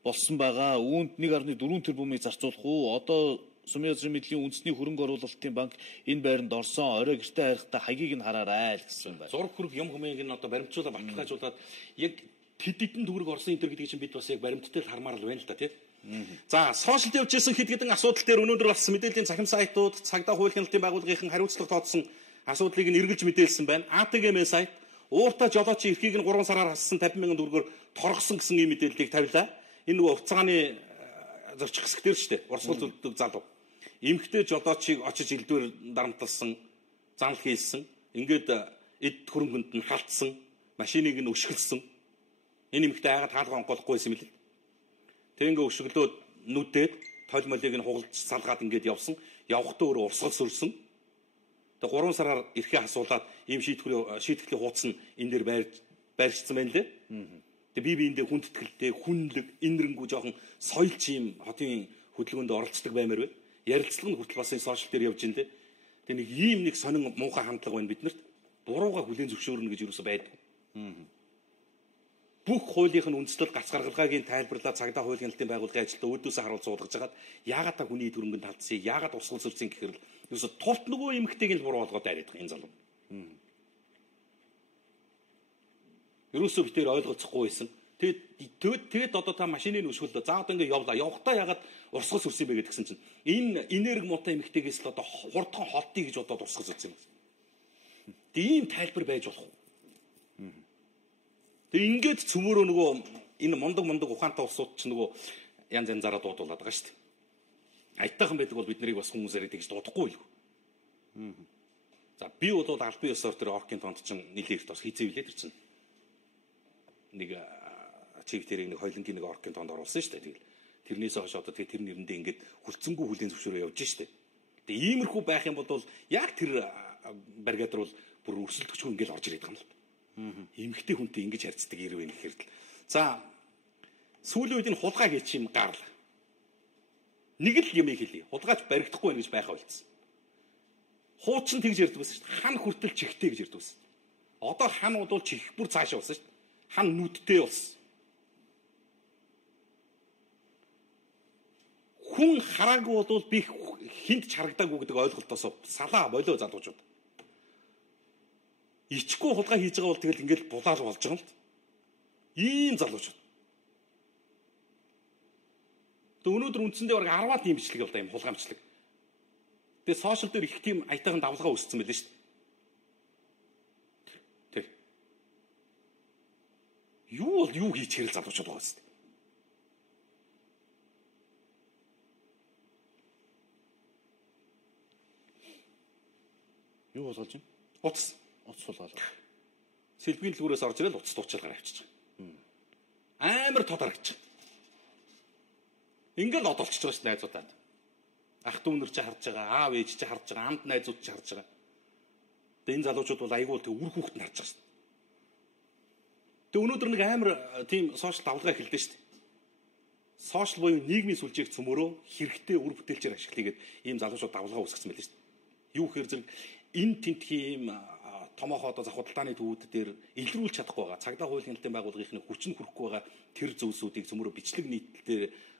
болсон байгаа. Үүнд 1.4 тэрбумыг зарцуулах уу? Одоо сумын азрын мэдлийн үндэсний хөрөнгө оруулалтын банк энэ байранд орсон. Орой гэртээ харихтаа хагийг нь хараарай л гэсэн байна. Зураг хөрөг юм хүмүүнийг нь одоо баримтжуулаад баталгаажуулаад яг тэдэн төгрөг орсон энэ төр гэдгийг чинь бид бас яг баримттай л хармаар л байна л да тий. За сошиалд явж ирсэн хэд хэдэн асуудал дээр өнөөдөр бас мэдээллийн цахим сайтууд цагдаа хуулийн хяналтын байгууллагын хариуцлага тооцсон асуудлыг нь эргэлж мэдээлсэн байна. АТГМ сайт ууртаа жолоочийн эрхийг нь 3 сараар хассан 50 мянган төгрөгөөр торгосон гэсэн ийм мэдээллийг тавилаа. Энэ нөгөө уцааны зорчих хэсэг дээр шүү дээ. Урсгал зөвлөдөг залуу. Эмхтэй жолоочийг очиж элдвэр дарамтлсан, занал хийсэн. Ингээд эд хөрөнгөнд нь халтсан, машиныг нь өшгөлсөн. Энэ эмхтэй айгаад хаалга онголохгүй байсан юм л. Тэг ингээ өшгөлөөд нүдээд толь молыг нь хугалж салгаад ингээд явсан. Явхдаа өөрөө урсгал сүрсэн. Тэг 3 сараар эрхээ асуулаад ийм шийтгэлийн хуудас нь энэ дээр байршсан байна лээ. Тэг би эндээ хүндэтгэлтэй, хүнлэг, инэрэнгүү жоохон соёлч юм хотын хөдөлгөөнд оролцдог баймаар байна. Ярилцлага нь хүртэл бас энэ сошиал дээр явж байна лээ. Тэг нэг ийм нэг сонин муухай хандлага байна биднэрт. Бурууга хүлээн зөвшөөрнө гэж юусоо байдаг. Бүх хуулийнх нь үндэслэл гац гаргалгаагийн тайлбарлаад цагдаа хуулийн хяналтын байгууллагын ажилтнаа өөдөөсөө харуул суулгаж хагаад яагаад та хүний төрөнгөнд талцсыг яагаад усгал сүрцэн гэхээр л юусоо тулт нөгөө эмгтэйг л буруу болгоод дайраад байгаа энэ залуу. Юусоо битээр ойлголцохгүй байсан. Тэгээд одоо та машины нүшгэл за одоо ингээ явлаа. Явахтаа яагаад урсгал сүрсэн бэ гэдгсэн чинь энэ энерги муутай эмгтэйгээс л одоо хурдхан холтыг гэж бодоод урсгал сүрсэн юм. Тийм тайлбар байж болох уу? Тэг ингээд цөмөрөө нөгөө энэ мундаг ухаантай улсууд ч нөгөө янз янзаараа дуудуулаад байгаа шүү дээ. Айтайхан байдаг бол бид нарыг бас хүмүүсээр тэгж дуудахгүй юу? За би бол албан ёсоор тэр оркийн тонд чинь нэлээд бас хизээвлээ тэр чинь. Нэг чивтерийг нэг хойлонгийн нэг оркийн тонд оруулсан шүү дээ. Тэгэл тэрнээс хойш одоо тэр нэрэндээ ингээд хүлцэнгүй хүлийн зөвшөөрөө явж шүү дээ. Тэг иймэрхүү байх юм бол яг тэр баригад бол бүр өрсөлдөгчгүй ингээд орж ирээд байгаа юм л. Эмхтэй хүнтэй ингэж харьцдаг ирвэн гэхээр л. За Сүүлийн үед энэ хулгай гэж юм гарла. Нэг л юм хэлье. Хулгайч баригдахгүй байх гэж байхаа болцсон. Хуучин тэгж ярьдаг байсан шүү дээ. Хан хүртэл чихтэй гэж ярьдаг байсан. Одоо хан бол чих бүр цаашаа болсон шүү дээ. Хан нүдтэй болсон. Хүн хараагүй бол би хинт ч харагдаагүй гэдэг ойлголтоос салаа болоо залуучууд. Ичгүй хулгай хийж байгаа бол тэгэл ингээл булаал болж байгаа юм л. Ийм залуучууд. Өнөөдөр үндсэндээ бараг 10-аад тийм бичлэг явлаа юм хулгаймчлаг. Тэгээ сошиал дээр их тийм аятайхан давлгаа үүссэн байлээ шүү дээ. Тэг. Юу хийж хэрэл залуучууд байгаа юм. Юу болгож байна? Утас суулгаад. Сэлбгийн дэлгүүрээс орж ирэл утас дуучилгаар авчиж байгаа. Амар тод харагдчих. Ингээл одолчж байгаа ш найзуудаад. Ах дүү нар ч харж байгаа, аав ээж ч харж байгаа, амт найзууд ч харж байгаа. Тэгээ энэ залуучууд бол айгүй тэг үр хүүхэд нарж байгаа ш. Тэг өнөөдөр нэг амар тийм сошиал давлгаа эхэлдэж ш. Сошиал буюу нийгмийн сүлжээг цөмөрөө хэрэгтэй үр бүтээлчээр ашиглагээд ийм залуучууд давлгаа үүсгэсэн байлээ ш. Юу гэхээр зэрэг энэ тентхийн томоохоо одоо завхудалдааны төвүүд дээр илрүүлж чадахгүй байгаа. Цагдаа хуулийн хэлтийн байгууллагын хүчин хүрэхгүй байгаа тэр зүйлсүүдийг цөмөрөө бичлэг нийтлэлээр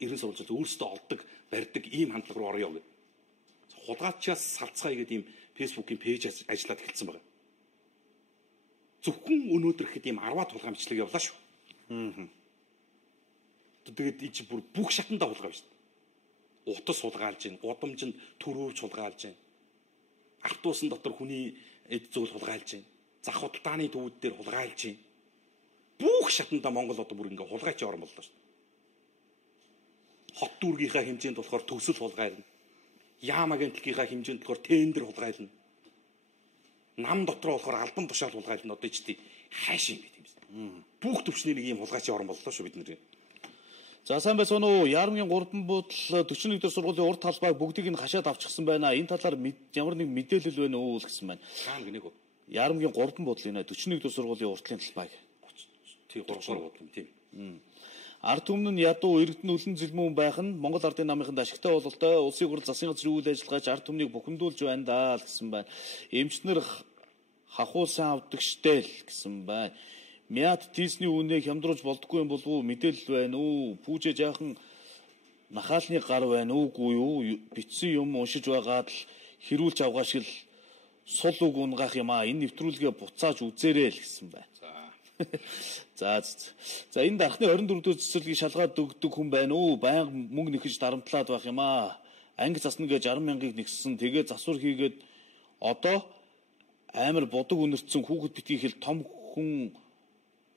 эрен сурвалжлал өөрсдөө олдог, барьдаг ийм хандлага руу орё гэдэг. Хулгайчаас салцгаая гэдэг ийм фэйсбүүкийн пэйж ажиллаад эхэлсэн байгаа. Зөвхөн өнөөдөр ихэд ийм 10-аад хулгай бичлэг явлаа шүү. Тэгээд ий чи бүр бүх шатандаа хулгай шүү. Утас хулгайлж гин, гудамжинд төрөвч хулгайлж гин. Автобусын дотор хүний эд зүйл хулгайлж гин. Зах худалдааны төвүүд дээр хулгайлж гин. Бүх шатандаа Монгол одоо бүр ингээ хулгайч орн боллоо шүү. Хот дүүргийнхаа хэмжээнд болохоор төгсөл хулгайлна. Яам агентлагийнхаа хэмжээнд болохоор тендер хулгайлна. Нам дотроо болохоор албан тушаал хулгайлна. Одоо ч тий хайш юм гэдэг юм. Бүх төвчний нэг ийм хулгайч орн боллоо шүү бид нэр. За сайн байсан уу? Яармгийн 3 буудлын 41 дэх сургуулийн урд талбайг бүгдийг нь хашаад авчихсан байна. Энэ талаар ямар нэг мэдээлэл байна уу гэсэн байна. Хаана гинэг үү? Яармгийн 3 буудлын 41 дэх сургуулийн уртлын талбайг. Тий 3 буудлын тийм. Ард түмэн нь ядуу иргэдэн үлэн зэлмүүн байх нь Монгол Ардын намынханд ашигтай бололтой улсын хурал засгийн газрын үйл ажиллагаач ард түмнийг бухимдуулж байна даа л гэсэн байна. Эмчнэр хахуулсан авдаг штэл гэсэн байна. Мяд тийсний үнэ хямдруулж болдгүй юм болов уу? Мэдээлэл байна уу? Пүүжэ жаахан нахаалны гар байна уугүй юу? Битсэн юм уншиж байгаад л хэрүүлж авгаа шиг л сул үг унгаах юм аа. Энэ нэвтрүүлгээ буцааж үзээрэй л гэсэн байна. За энэ дархны 24 дэх цэцэрлэгийг шалгаад өгдөг хүн байна уу? Байнга мөнгө нэхэж дарамтлаад байх юм аа. Анги засна гэж 60 мянгаыг нэгссэн. Тэгээ засвар хийгээд одоо амар бодог үнэртсэн хүүхэд битгий хэл том хүн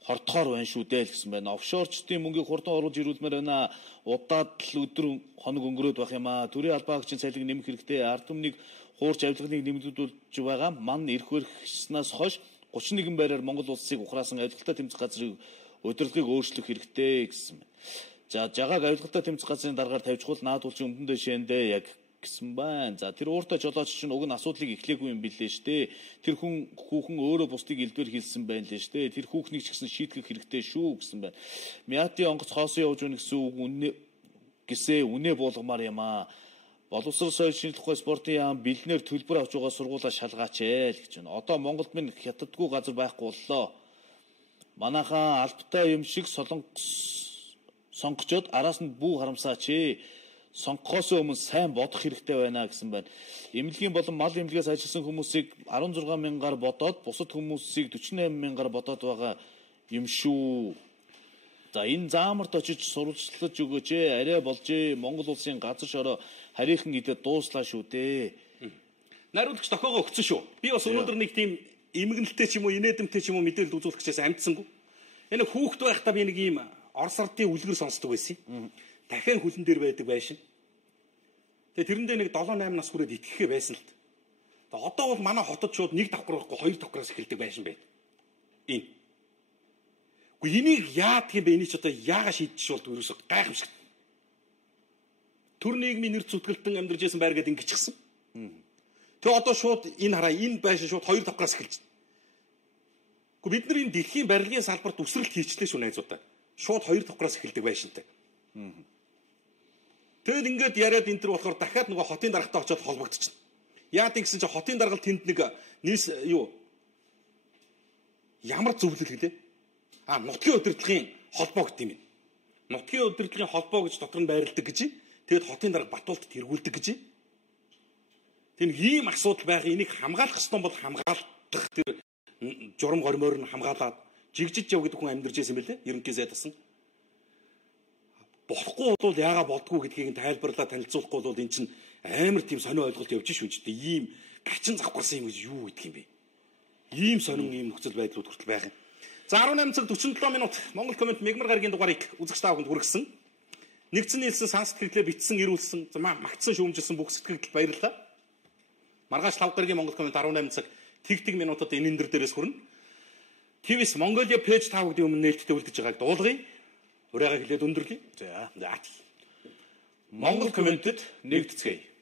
хортохоор байна шүү дээ л гэсэн байна. Офшорчдын мөнгийг хурдан оруулж ирүүлмээр байна. Удаад л өдөр хоног өнгөрөөд байх юм аа. Төрийн албаагчийн цалиг нэмэх хэрэгтэй. Ард түмнийг хуурч авилганыг нэмэгдүүлж байгаа. Ман эрх баригчснаас хойш 31 байраар Монгол улсыг ухраасан авилгалтай тэмцэх газрыг удирдлагыг өөрчлөх хэрэгтэй гэсэн байна. За жагааг авилгалтай тэмцэх газрын дараагаар тавьчихвал наадуулчин өмдөн дэшээндээ яг гэсэн байна. За тэр ууртай жолооч чинь уг нь асуудлыг эхлээгүй юм билээ штэ. Тэр хүүхэн өөрөө бусдыг элдвэр хийсэн байна лээ штэ. Тэр хүүхнийг ч гэсэн шийтгэх хэрэгтэй шүү гэсэн байна. Мяти онгоц хоосон явж өгнө гэсэн үг үнэ буулгамаар юм аа. Боловсрол соёл шинжлэх ухааны спортын яам бэлнээр төлбөр авч байгаа сургуулаа шалгаач ээ л гэж байна. Одоо Монголд минь хятадгүй газар байхгүй боллоо. Манайхаа албатай юм шиг сонгочоод араас нь бүү харамсаач ээ. Сонгохоос өмнө сайн бодох хэрэгтэй байна гэсэн байна. Эмнэлгийн болон мал эмнэлгээс ажилласан хүмүүсийг 16 мянгаар бодоод бусад хүмүүсийг 48 мянгаар бодоод байгаа юм шүү. За энэ заамарт очиж сурвалжлаж өгөөч ээ. Арай болж ээ. Монгол улсын газар шороо харийнхан идэд дууслаа шүү дээ. Найруулагч тохиогоо өгсөн шүү. Би бас өнөөдөр нэг тийм эмгэнэлтэй ч юм уу, инээдэмтэй ч юм уу мэдээлэл үзүүлэхчээс амтсангүй. Энэ хүүхэд байхдаа би нэг ийм Орос ардын үлгэр сонсдог байсан юм. Дахин хүлэн дээр байдаг байшин. Тэгээ тэрэндээ нэг 7-8 нас хүрээд итгэхээ байсан л т. Тэгээ одоо бол манай хотод шууд 1 давхар байхгүй 2 давхраас эхэлдэг байшин байд. Энэ. Гэхдээ энийг яадаг юм бэ? Энийг ч одоо яагаад шийдчих болдгоо ерөөсөө гайхамшигт. Төр нийгмийн нэр зүтгэлтэн амьдарч байсан байр гэдэг ингэчихсэн. Тэгээ одоо шууд энэ хараа энэ байшин шууд 2 давхраас эхэлж байна. Гэхдээ бид нар энэ дэлхийн барилгын салбарт үсрэлт хийчлээ шүү найзуудаа. шууд 2 давхраас эхэлдэг байшинтай. Тэгэд ингээд яриад энэ төр болохоор дахиад нөгөө хотын даргатай очиод холбогдчихно. Яа гэсэн чи хотын даргал тэнд нэг ямар зөвлөл гэлээ? Нутгийн удирдлагын холбоо гэдэг юм. Нутгийн удирдлагын холбоо гэж дотор нь байрладаг гэж. Тэгэд хотын дарга Батуулдад тэргүүлдэг гэж. Тэр ийм асуудал байх, энийг хамгаалах ёстой бол хамгаалах тэр журам гормоор нь хамгаалаад жигжиж яв гэдэг хүн амьдарч байсан юм лээ. Ерөнхий сайдсан. Болохгүй бол яага болдгоо гэдгийг тайлбарлаа танилцуулахгүй бол эн чинь амар тийм сонио ойлголт явж шүү дээ. Ийм гачин завхарсан юм гэж юу гэдэг юм бэ? Ийм сонин ийм нөхцөл байдлууд хүртэл байх юм. За 18 цаг 47 минут Монгол комент Мегмар гарагийн дугаарыг үзэгч та бүхэнд хүргэсэн. Нэгдсэн нийлсэн сан сэтгэлдээ битсэн ирүүлсэн магтсан шүүмжилсэн бүх сэтгэгдэл баярлалаа. Маргааш 5 гарагийн Монгол комент 18 цаг тэг минутад энэ эндэр дээрээс хүрнэ. TVS Mongolia пэйж та бүхэний өмнө нээлттэй үлдэж байгааг дуулгая. Урайгаа хэлээд өндөрлөе. За. Монгол комментэд нэгдэцгээе.